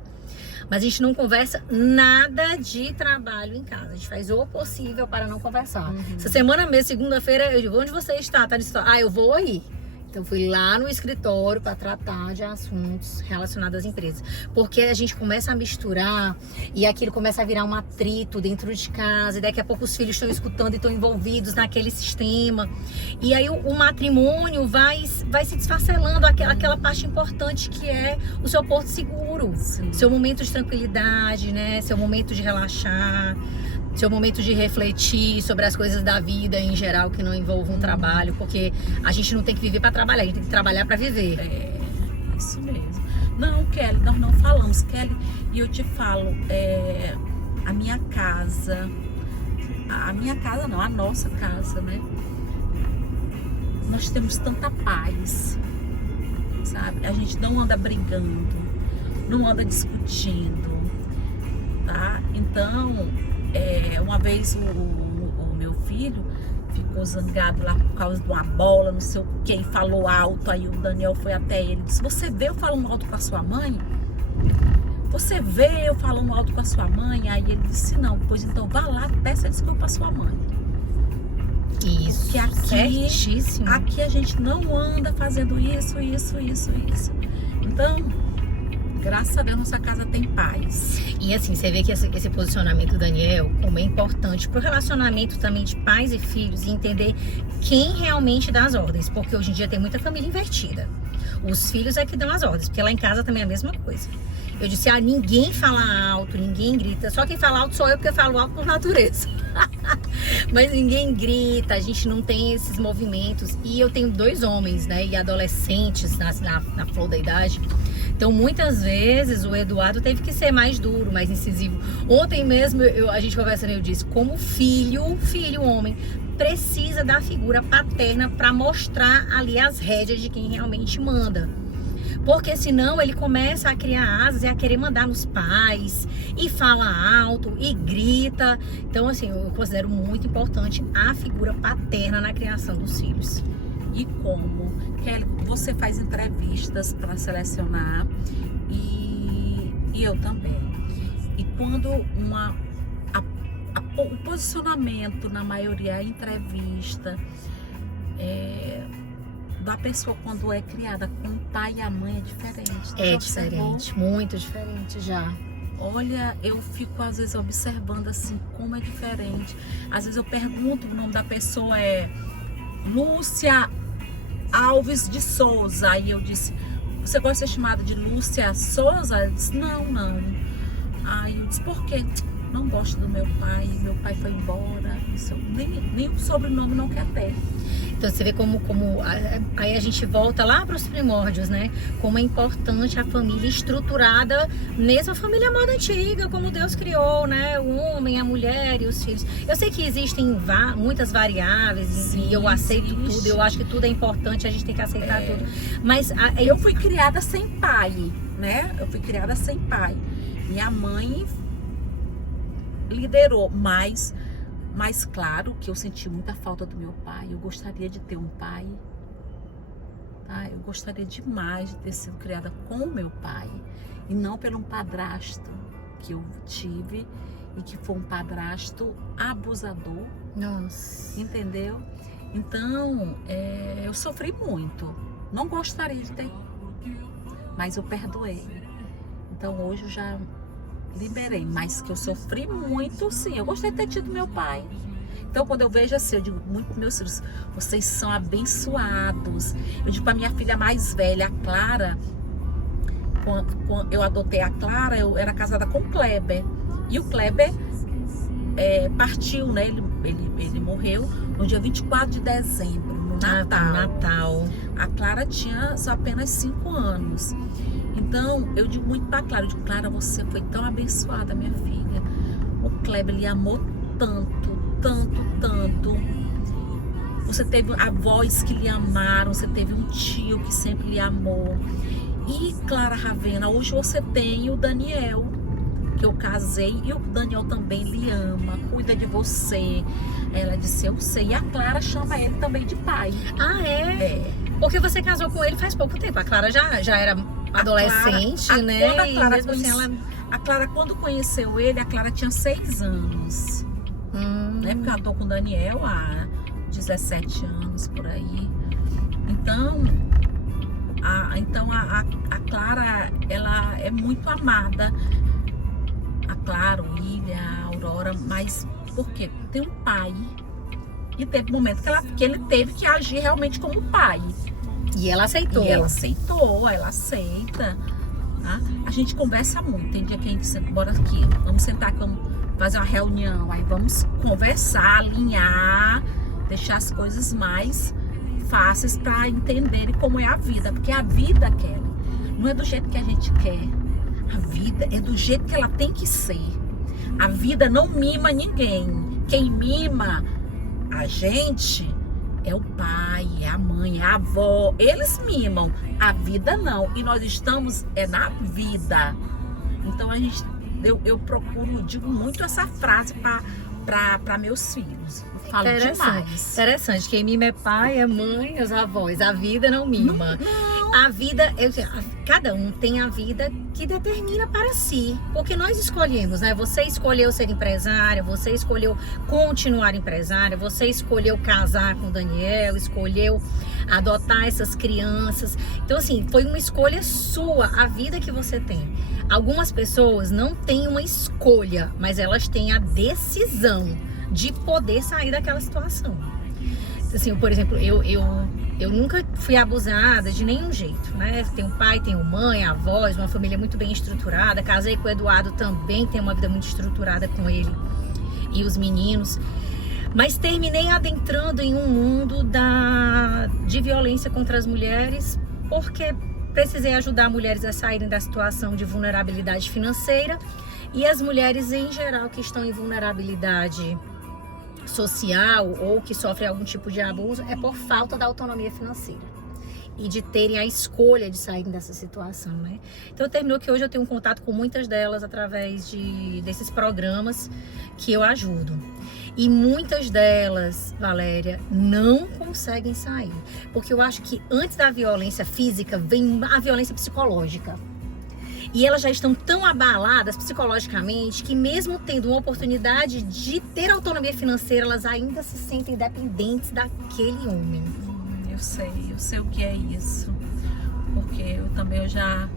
Mas a gente não conversa nada de trabalho em casa. A gente faz o possível para não conversar. Uhum. Essa semana mesmo, segunda-feira, eu digo, onde você está? Tá dizendo, eu vou aí. Então, fui lá no escritório para tratar de assuntos relacionados às empresas. Porque a gente começa a misturar e aquilo começa a virar um atrito dentro de casa. E daqui a pouco os filhos estão escutando e estão envolvidos naquele sistema. E aí o matrimônio vai se desfacelando aquela parte importante que é o seu porto seguro. Sim. Seu momento de tranquilidade, né? Seu momento de relaxar. Seu momento de refletir sobre as coisas da vida em geral que não envolvam trabalho, porque a gente não tem que viver para trabalhar, a gente tem que trabalhar para viver. É, isso mesmo. Não, Kelly, nós não falamos, Kelly, e eu te falo, a minha casa não, a nossa casa, né? Nós temos tanta paz, sabe? A gente não anda brigando, não anda discutindo, tá? Então, uma vez o meu filho ficou zangado lá por causa de uma bola, não sei o que, e falou alto. Aí o Daniel foi até ele e disse: você vê eu falando alto com a sua mãe? Você vê eu falando alto com a sua mãe? Aí ele disse: não, pois então vá lá, peça desculpa à sua mãe. Isso, Que aqui, certíssimo. aqui a gente não anda fazendo isso. Então, graças a Deus, nossa casa tem paz. E assim, você vê que esse posicionamento do Daniel, como é importante pro relacionamento também de pais e filhos, e entender quem realmente dá as ordens, porque hoje em dia tem muita família invertida. Os filhos é que dão as ordens, porque lá em casa também é a mesma coisa. Eu disse: ninguém fala alto, ninguém grita, só quem fala alto sou eu, porque eu falo alto por natureza. Mas ninguém grita, a gente não tem esses movimentos. E eu tenho 2 homens, né, e adolescentes na flor da idade. Então, muitas vezes, o Eduardo teve que ser mais duro, mais incisivo. Ontem mesmo, a gente conversando, eu disse, como filho, homem, precisa da figura paterna para mostrar ali as rédeas de quem realmente manda. Porque senão ele começa a criar asas e a querer mandar nos pais, e fala alto, e grita. Então, assim, eu considero muito importante a figura paterna na criação dos filhos. E como? Kelly, você faz entrevistas para selecionar e eu também. E quando o posicionamento, na maioria, a entrevista da pessoa quando é criada com o pai e a mãe é diferente. É diferente, muito diferente já. Olha, eu fico às vezes observando assim como é diferente. Às vezes eu pergunto, o nome da pessoa é Lúcia Alves de Souza. Aí eu disse: você gosta de ser chamada de Lúcia Souza? Ela disse: não. Aí eu disse: por quê? Não gosto do meu pai foi embora. Nem o sobrenome não quer ter. Então você vê como aí a gente volta lá para os primórdios, né? Como é importante a família estruturada, mesmo a família moda antiga, como Deus criou, né? O homem, a mulher e os filhos. Eu sei que existem muitas variáveis. Sim, e eu aceito tudo, eu acho que tudo é importante, a gente tem que aceitar tudo. Mas eu fui criada sem pai, né? Eu fui criada sem pai. Minha mãe liderou, mas claro que eu senti muita falta do meu pai. Eu gostaria de ter um pai, tá? Eu gostaria demais de ter sido criada com o meu pai e não pelo um padrasto que eu tive e que foi um padrasto abusador. Nossa. Entendeu? Então, eu sofri muito. Não gostaria de ter, mas eu perdoei. Então hoje eu já liberei, mas que eu sofri muito, sim. Eu gostei de ter tido meu pai. Então, quando eu vejo assim, eu digo muito para meus filhos: vocês são abençoados. Eu digo para minha filha mais velha, a Clara, quando eu adotei a Clara, eu era casada com o Kleber. E o Kleber partiu, né? Ele morreu no dia 24 de dezembro, no Natal. A Clara tinha só apenas 5 anos. Então, eu digo muito pra Clara, eu digo: Clara, você foi tão abençoada, minha filha. O Kleber lhe amou tanto. Você teve avós que lhe amaram, você teve um tio que sempre lhe amou. E, Clara Ravena, hoje você tem o Daniel, que eu casei, e o Daniel também lhe ama, cuida de você. Ela disse: eu sei. E a Clara chama ele também de pai. Ah, é? Porque você casou com ele faz pouco tempo. A Clara já era adolescente, né? A Clara, quando conheceu ele, a Clara tinha 6 anos. Né? Porque ela tô com o Daniel há 17 anos, por aí. Então, a Clara, ela é muito amada. A Clara, o William, a Aurora, mas por quê? Tem um pai. E teve um momento que ele teve que agir realmente como pai. E ela aceitou. Ela aceita. Tá? A gente conversa muito. Tem dia que a gente senta, bora aqui, vamos sentar aqui, vamos fazer uma reunião. Aí vamos conversar, alinhar, deixar as coisas mais fáceis para entenderem como é a vida. Porque a vida, Kelly, não é do jeito que a gente quer. A vida é do jeito que ela tem que ser. A vida não mima ninguém. Quem mima a gente É o pai, é a mãe, é a avó. Eles mimam. A vida não. E nós estamos na vida. Então eu procuro, digo muito essa frase para meus filhos. Eu falo demais. Interessante. Quem mima é pai, é mãe, os avós. A vida não mima. Não. A vida, cada um tem a vida que determina para si. Porque nós escolhemos, né? Você escolheu ser empresária, você escolheu continuar empresária, você escolheu casar com o Daniel, escolheu adotar essas crianças. Então, assim, foi uma escolha sua, a vida que você tem. Algumas pessoas não têm uma escolha, mas elas têm a decisão de poder sair daquela situação. Assim, por exemplo, eu nunca fui abusada de nenhum jeito, né? Tenho pai, tenho mãe, avós, uma família muito bem estruturada. Casei com o Eduardo também, tenho uma vida muito estruturada com ele e os meninos. Mas terminei adentrando em um mundo de violência contra as mulheres, porque precisei ajudar mulheres a saírem da situação de vulnerabilidade financeira e as mulheres em geral que estão em vulnerabilidade social ou que sofrem algum tipo de abuso é por falta da autonomia financeira e de terem a escolha de sair dessa situação, né? Então terminou que hoje eu tenho um contato com muitas delas através desses programas que eu ajudo. E muitas delas, Valéria, não conseguem sair. Porque eu acho que antes da violência física vem a violência psicológica. E elas já estão tão abaladas psicologicamente que mesmo tendo uma oportunidade de ter autonomia financeira, elas ainda se sentem dependentes daquele homem. Eu sei o que é isso. Porque eu já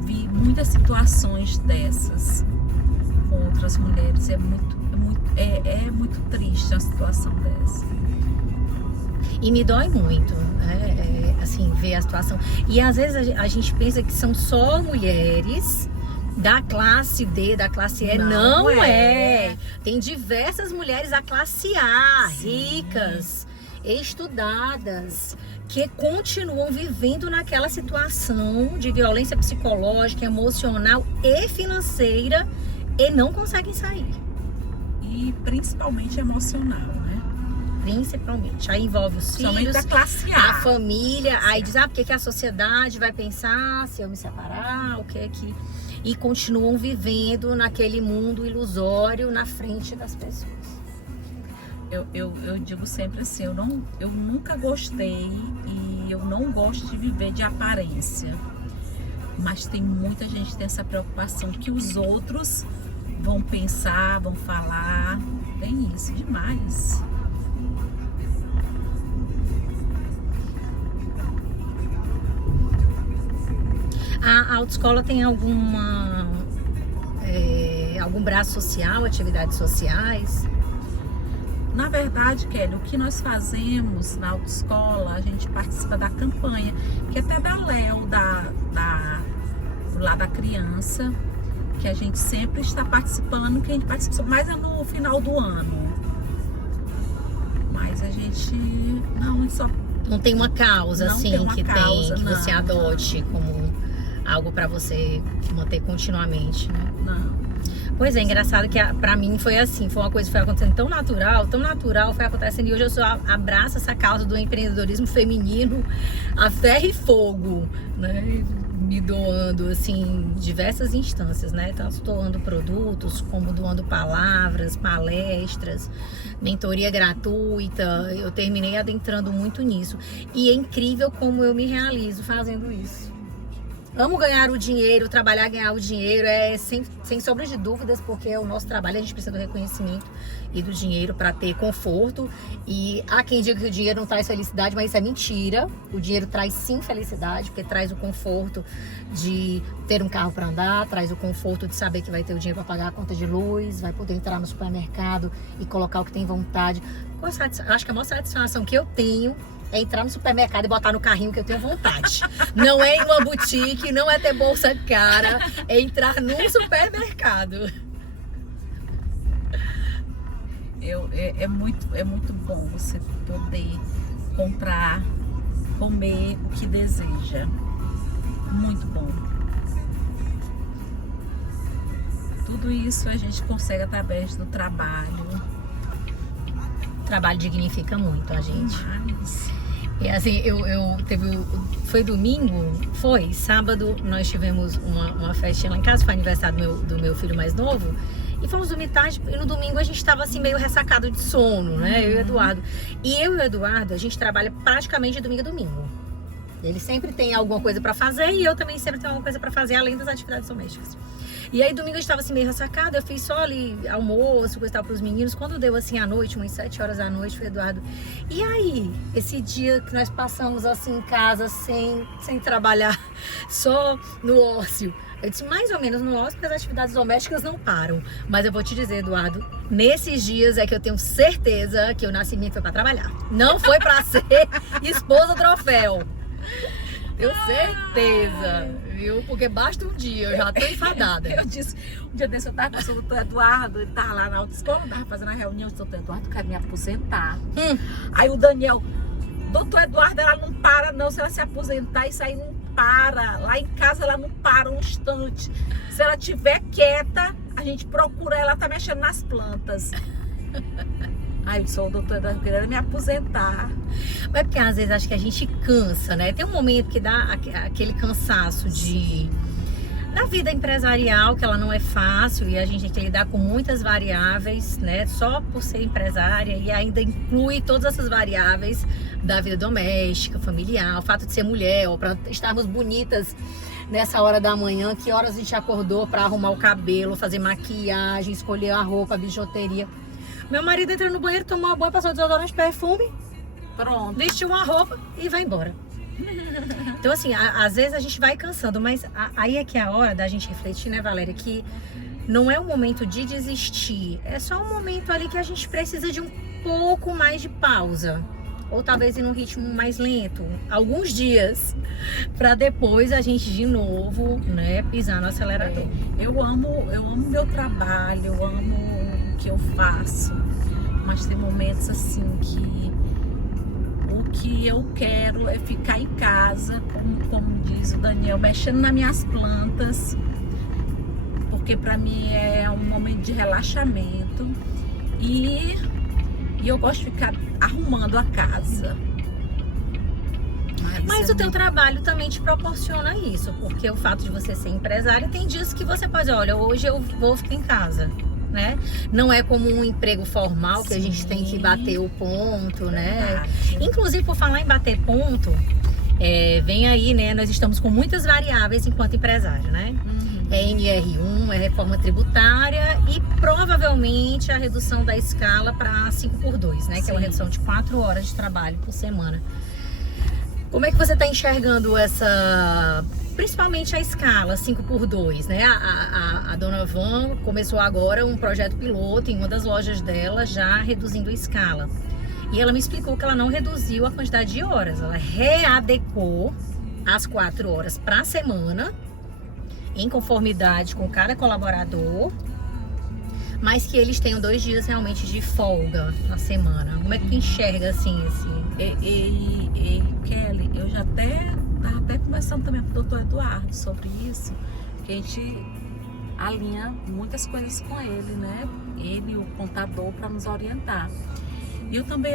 vi muitas situações dessas com outras mulheres. É muito triste a situação dessa. E me dói muito, né? Assim, ver a situação. E às vezes a gente pensa que são só mulheres da classe D, da classe E. Não é. Tem diversas mulheres da classe A, ricas, estudadas, que continuam vivendo naquela situação de violência psicológica, emocional e financeira e não conseguem sair. E principalmente emocional, né? Principalmente. Aí envolve os filhos, da classe A. a família. Aí diz, porque que a sociedade vai pensar se eu me separar, o que é que... E continuam vivendo naquele mundo ilusório na frente das pessoas. Eu digo sempre assim, eu nunca gostei e eu não gosto de viver de aparência. Mas tem muita gente que tem essa preocupação que os outros vão pensar, vão falar. Tem isso demais. A autoescola tem algum braço social, atividades sociais? Na verdade, Kelly, o que nós fazemos na autoescola, a gente participa da campanha, que é até da Léo, lá da criança, que a gente sempre está participando, que a gente participa mais no final do ano. Mas a gente não tem uma causa assim que você adote como algo para você manter continuamente, né? Não. Pois é, engraçado que pra mim foi assim, foi uma coisa que foi acontecendo tão natural, foi acontecendo e hoje eu abraço essa causa do empreendedorismo feminino a ferro e fogo, né? Me doando, assim, diversas instâncias, né? Tanto doando produtos, como doando palavras, palestras, mentoria gratuita. Eu terminei adentrando muito nisso. E é incrível como eu me realizo fazendo isso. Amo ganhar o dinheiro, trabalhar, ganhar o dinheiro, sem sombra de dúvidas, porque é o nosso trabalho, a gente precisa do reconhecimento e do dinheiro para ter conforto. E há quem diga que o dinheiro não traz felicidade, mas isso é mentira. O dinheiro traz sim felicidade, porque traz o conforto de ter um carro para andar, traz o conforto de saber que vai ter o dinheiro para pagar a conta de luz, vai poder entrar no supermercado e colocar o que tem vontade. Acho que a maior satisfação que eu tenho é entrar no supermercado e botar no carrinho que eu tenho vontade. Não é ir numa boutique, não é ter bolsa cara, é entrar num supermercado. É muito bom você poder comprar, comer o que deseja. Muito bom. Tudo isso a gente consegue através do trabalho. trabalho dignifica muito a gente. Mas... E assim, foi domingo, sábado nós tivemos uma festinha lá em casa, foi aniversário do meu filho mais novo, e fomos dormir tarde, e no domingo a gente tava assim meio ressacado de sono, né, eu e o Eduardo. E eu e o Eduardo, a gente trabalha praticamente de domingo a domingo. Ele sempre tem alguma coisa pra fazer e eu também sempre tenho alguma coisa pra fazer, além das atividades domésticas. E aí domingo a gente tava assim meio ressacado, eu fiz só ali almoço, coisa tal pros meninos. Quando deu assim à noite, umas 7 horas da noite, o Eduardo, e aí, esse dia que nós passamos assim em casa, sem trabalhar, só no ócio? Eu disse, mais ou menos no ócio, porque as atividades domésticas não param. Mas eu vou te dizer, Eduardo, nesses dias é que eu tenho certeza que o nascimento foi pra trabalhar. Não foi pra ser esposa troféu. Tenho certeza, viu? Porque basta um dia, eu já tô enfadada. Eu disse, um dia desse eu tava com o doutor Eduardo, ele tava lá na autoescola, tava fazendo a reunião, o doutor Eduardo quer me aposentar. Aí o Daniel, doutor Eduardo, ela não para não, se ela se aposentar, isso aí não para. Lá em casa ela não para um instante. Se ela estiver quieta, a gente procura, ela tá mexendo nas plantas. Aí eu sou o doutor Eduardo querendo me aposentar. Mas porque às vezes acho que a gente cansa, né? Tem um momento que dá aquele cansaço da vida empresarial, que ela não é fácil e a gente tem que lidar com muitas variáveis, né? Só por ser empresária, e ainda inclui todas essas variáveis da vida doméstica, familiar, o fato de ser mulher, ou para estarmos bonitas nessa hora da manhã, que horas a gente acordou para arrumar o cabelo, fazer maquiagem, escolher a roupa, a bijuteria. Meu marido entra no banheiro, toma uma banho, passou desodorante, perfume, pronto, vestiu uma roupa e vai embora. Então assim, às vezes a gente vai cansando, mas aí é que é a hora da gente refletir, né, Valéria, que não é um momento de desistir, é só um momento ali que a gente precisa de um pouco mais de pausa, ou talvez ir num ritmo mais lento, alguns dias, para depois a gente de novo, né, pisar no acelerador. Eu amo meu trabalho, eu amo o que eu faço, mas tem momentos assim que o que eu quero é ficar em casa, como diz o Daniel, mexendo nas minhas plantas, porque para mim é um momento de relaxamento e eu gosto de ficar arrumando a casa. Mas o teu trabalho também te proporciona isso, porque o fato de você ser empresária, tem dias que você pode dizer, olha, hoje eu vou ficar em casa, né? Não é como um emprego formal que a gente tem que bater o ponto, né? Inclusive, por falar em bater ponto, vem aí, né? Nós estamos com muitas variáveis enquanto empresário, né? É NR1, é reforma tributária e provavelmente a redução da escala para 5x2, né? Que é uma redução de 4 horas de trabalho por semana. Como é que você está enxergando principalmente a escala 5x2, né? A dona Van começou agora um projeto piloto em uma das lojas dela, já reduzindo a escala. E ela me explicou que ela não reduziu a quantidade de horas, ela readecou as 4 horas para a semana, em conformidade com cada colaborador, mas que eles tenham 2 dias realmente de folga na semana. Como é que tu enxerga assim? Kelly, eu já estava até conversando também com o doutor Eduardo sobre isso, que a gente alinha muitas coisas com ele, né? Ele e o contador para nos orientar. E eu também,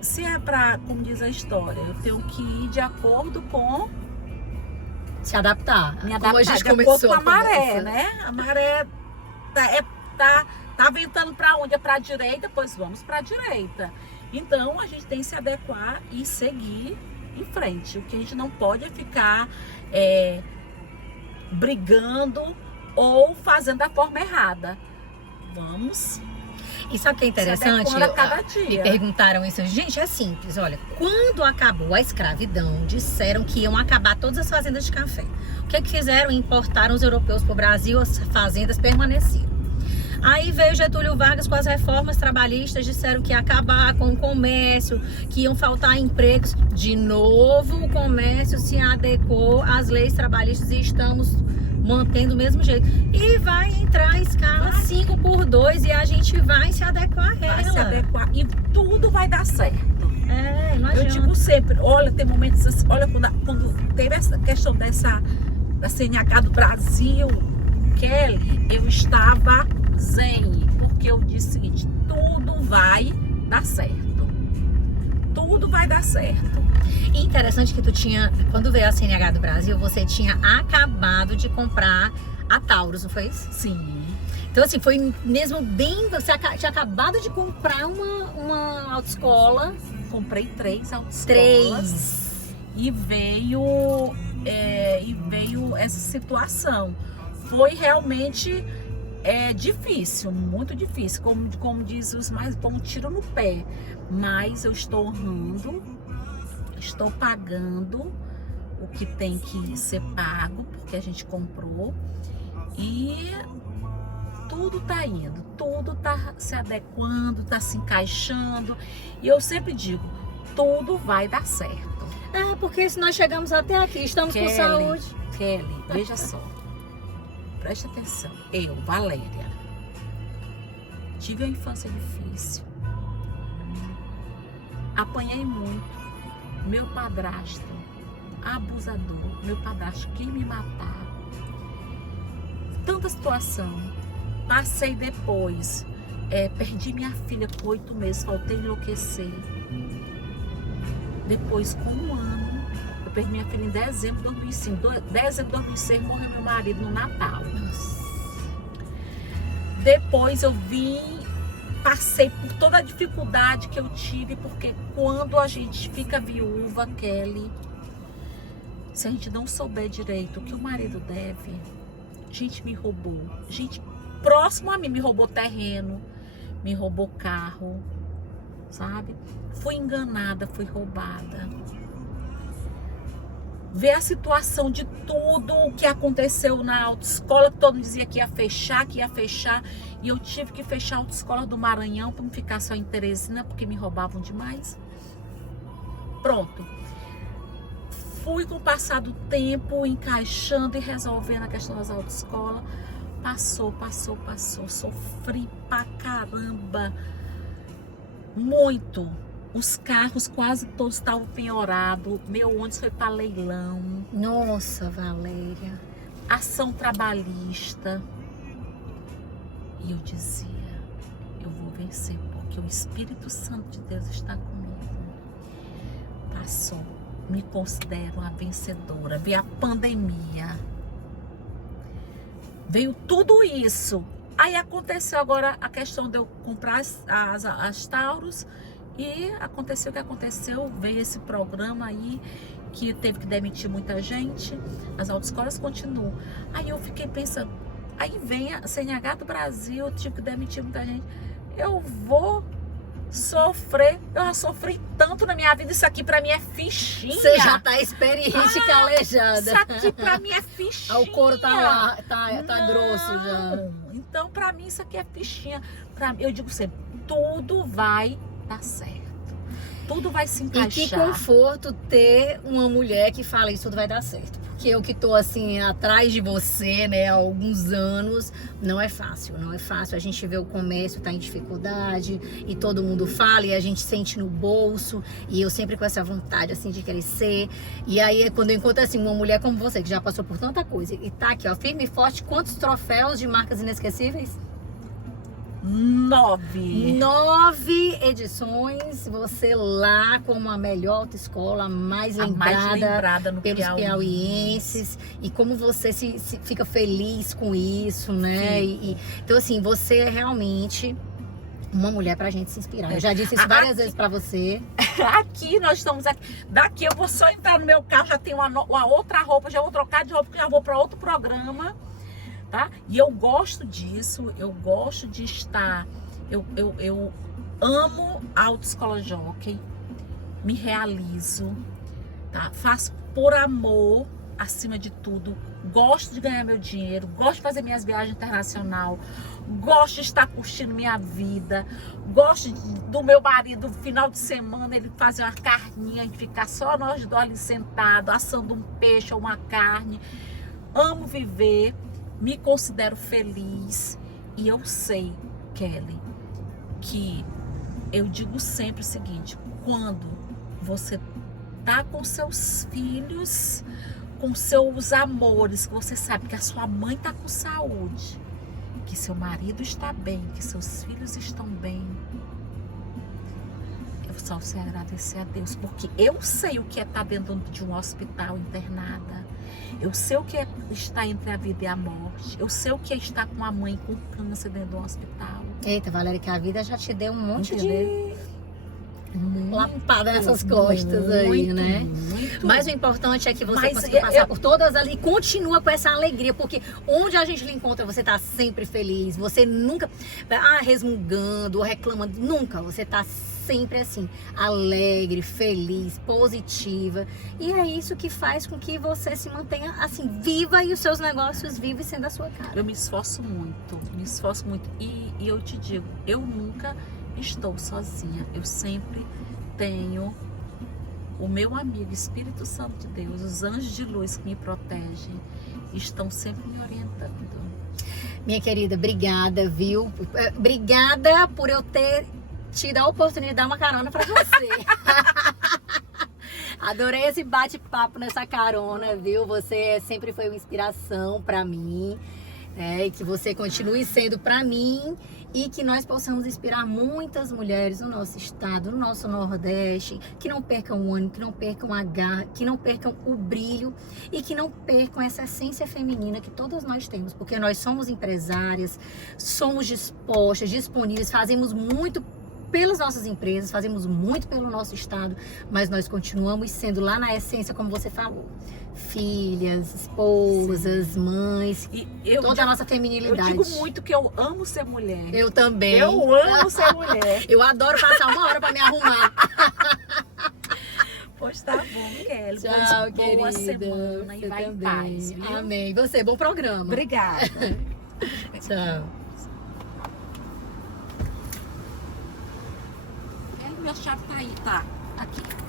se é para, como diz a história, eu tenho que ir de acordo com... Se adaptar. Me adaptar, como a gente de acordo começou com a maré, né? A maré tá ventando para onde? É para a direita, pois vamos para a direita. Então a gente tem que se adequar e seguir em frente. O que a gente não pode é ficar brigando ou fazendo da forma errada. Vamos. E sabe o que é interessante? Me perguntaram isso. Gente, é simples. Olha, quando acabou a escravidão, disseram que iam acabar todas as fazendas de café. O que é que fizeram? Importaram os europeus para o Brasil, as fazendas permaneceram. Aí veio Getúlio Vargas com as reformas trabalhistas, disseram que ia acabar com o comércio, que iam faltar empregos. De novo, o comércio se adequou às leis trabalhistas e estamos mantendo o mesmo jeito. E vai entrar a escala 5x2 e a gente vai se adequar a ela. Vai se adequar e tudo vai dar certo. Não adianta. Eu digo sempre, olha, tem momentos assim, olha, quando teve essa questão da CNH do Brasil, Kelly, eu estava zen, porque eu disse o seguinte, tudo vai dar certo. Tudo vai dar certo. E interessante que tu tinha, quando veio a CNH do Brasil, você tinha acabado de comprar a Taurus, não foi isso? Sim. Então assim, foi mesmo bem, você tinha acabado de comprar uma autoescola. Comprei 3 autoescolas. 3. E veio essa situação. Foi realmente difícil, muito difícil. Como diz os mais, bom, um tiro no pé. Mas eu estou honrando, estou pagando o que tem que ser pago, porque a gente comprou. E tudo tá indo, tudo tá se adequando, tá se encaixando. E eu sempre digo, tudo vai dar certo. Porque se nós chegamos até aqui, estamos com saúde. Kelly, veja só. Presta atenção. Eu, Valéria, tive uma infância difícil. Apanhei muito. Meu padrasto, abusador. Meu padrasto quis me matar. Tanta situação. Passei depois. Perdi minha filha por 8 meses. Faltei enlouquecer. Depois, com 1 ano, eu perdi minha filha em dezembro de 2005. Dezembro de 2006 morreu meu marido no Natal. Depois eu passei por toda a dificuldade que eu tive, porque quando a gente fica viúva, Kelly, se a gente não souber direito o que o marido deve, gente me roubou. Gente próximo a mim me roubou terreno, me roubou carro, sabe? Fui enganada, fui roubada. Ver a situação de tudo o que aconteceu na autoescola, que todo mundo dizia que ia fechar, e eu tive que fechar a autoescola do Maranhão para não ficar só em Teresina, porque me roubavam demais. Pronto. Fui com o passar do tempo encaixando e resolvendo a questão das autoescolas. Passou. Sofri pra caramba. Muito. Os carros quase todos estavam penhorados. Meu ônibus foi para leilão. Nossa, Valéria. Ação trabalhista. E eu dizia, eu vou vencer, porque o Espírito Santo de Deus está comigo. Passou. Me considero a vencedora. Veio a pandemia. Veio tudo isso. Aí aconteceu agora a questão de eu comprar as Taurus. E aconteceu o que aconteceu. Veio esse programa aí que teve que demitir muita gente. As autoescolas continuam. Aí eu fiquei pensando. Aí vem a CNH do Brasil. Eu tive que demitir muita gente. Eu vou sofrer. Eu já sofri tanto na minha vida. Isso aqui pra mim é fichinha. Você já tá experiente, calejada. Isso aqui pra mim é fichinha. O couro tá lá, tá grosso já. Então pra mim isso aqui é fichinha. Eu digo sempre, tudo vai dar certo. Tudo vai se encaixar. E que conforto ter uma mulher que fala isso tudo vai dar certo. Porque eu que tô assim atrás de você, né, há alguns anos, não é fácil. A gente vê o comércio tá em dificuldade e todo mundo fala e a gente sente no bolso. E eu sempre com essa vontade assim de crescer. E aí quando eu encontro assim uma mulher como você, que já passou por tanta coisa e tá aqui, ó, firme e forte, quantos troféus de marcas inesquecíveis? 9 edições, você lá como a melhor autoescola, a mais lembrada no pelos piauienses, e como você se fica feliz com isso, né? Então assim, você é realmente uma mulher pra gente se inspirar. Eu já disse isso várias vezes pra você. Aqui nós estamos aqui. Daqui eu vou só entrar no meu carro, já tenho uma outra roupa, já vou trocar de roupa, porque já vou pra outro programa. Tá? E eu gosto disso, eu gosto de estar, eu amo a autoescola Jockey, me realizo, tá? Faço por amor acima de tudo, gosto de ganhar meu dinheiro, gosto de fazer minhas viagens internacionais, gosto de estar curtindo minha vida, gosto do meu marido, no final de semana, ele fazer uma carninha e ficar só nós dois ali sentados, assando um peixe ou uma carne. Amo viver. Me considero feliz e eu sei, Kelly, que eu digo sempre o seguinte, quando você tá com seus filhos, com seus amores, que você sabe que a sua mãe tá com saúde, que seu marido está bem, que seus filhos estão bem, só sei agradecer a Deus, porque eu sei o que é estar dentro de um hospital internada. Eu sei o que é estar entre a vida e a morte. Eu sei o que é estar com a mãe com câncer dentro do hospital. Eita, Valéria, que a vida já te deu um monte Entendeu? de lapada nessas costas aí, né? Muito. Mas o importante é que você Mas consiga passar por todas ali e continua com essa alegria, porque onde a gente lhe encontra, você tá sempre feliz, você nunca resmungando ou reclamando, nunca, você tá sempre assim, alegre, feliz, positiva, e é isso que faz com que você se mantenha assim, viva e os seus negócios vivem sendo a sua cara. Eu me esforço muito. E eu te digo, eu nunca estou sozinha. Eu sempre tenho o meu amigo, Espírito Santo de Deus, os anjos de luz que me protegem, estão sempre me orientando. Minha querida, obrigada, viu? Obrigada por eu ter tido a oportunidade de dar uma carona pra você. Adorei esse bate-papo nessa carona, viu? Você sempre foi uma inspiração pra mim, e que você continue sendo pra mim e que nós possamos inspirar muitas mulheres no nosso estado, no nosso Nordeste, que não percam o ânimo, que não percam a garra, que não percam o brilho e que não percam essa essência feminina que todas nós temos, porque nós somos empresárias, somos dispostas, disponíveis, fazemos muito pelas nossas empresas, fazemos muito pelo nosso estado, mas nós continuamos sendo lá na essência, como você falou, filhas, esposas, sim, mães, e toda a nossa feminilidade. Eu digo muito que eu amo ser mulher. Eu também. Eu amo ser mulher. Eu adoro passar uma hora para me arrumar. Pois tá bom, Kelly. Tchau, querida. Boa semana e vai em paz, viu? Amém. Você, bom programa. Obrigada. Tchau. Minha chave tá aí, tá? Aqui.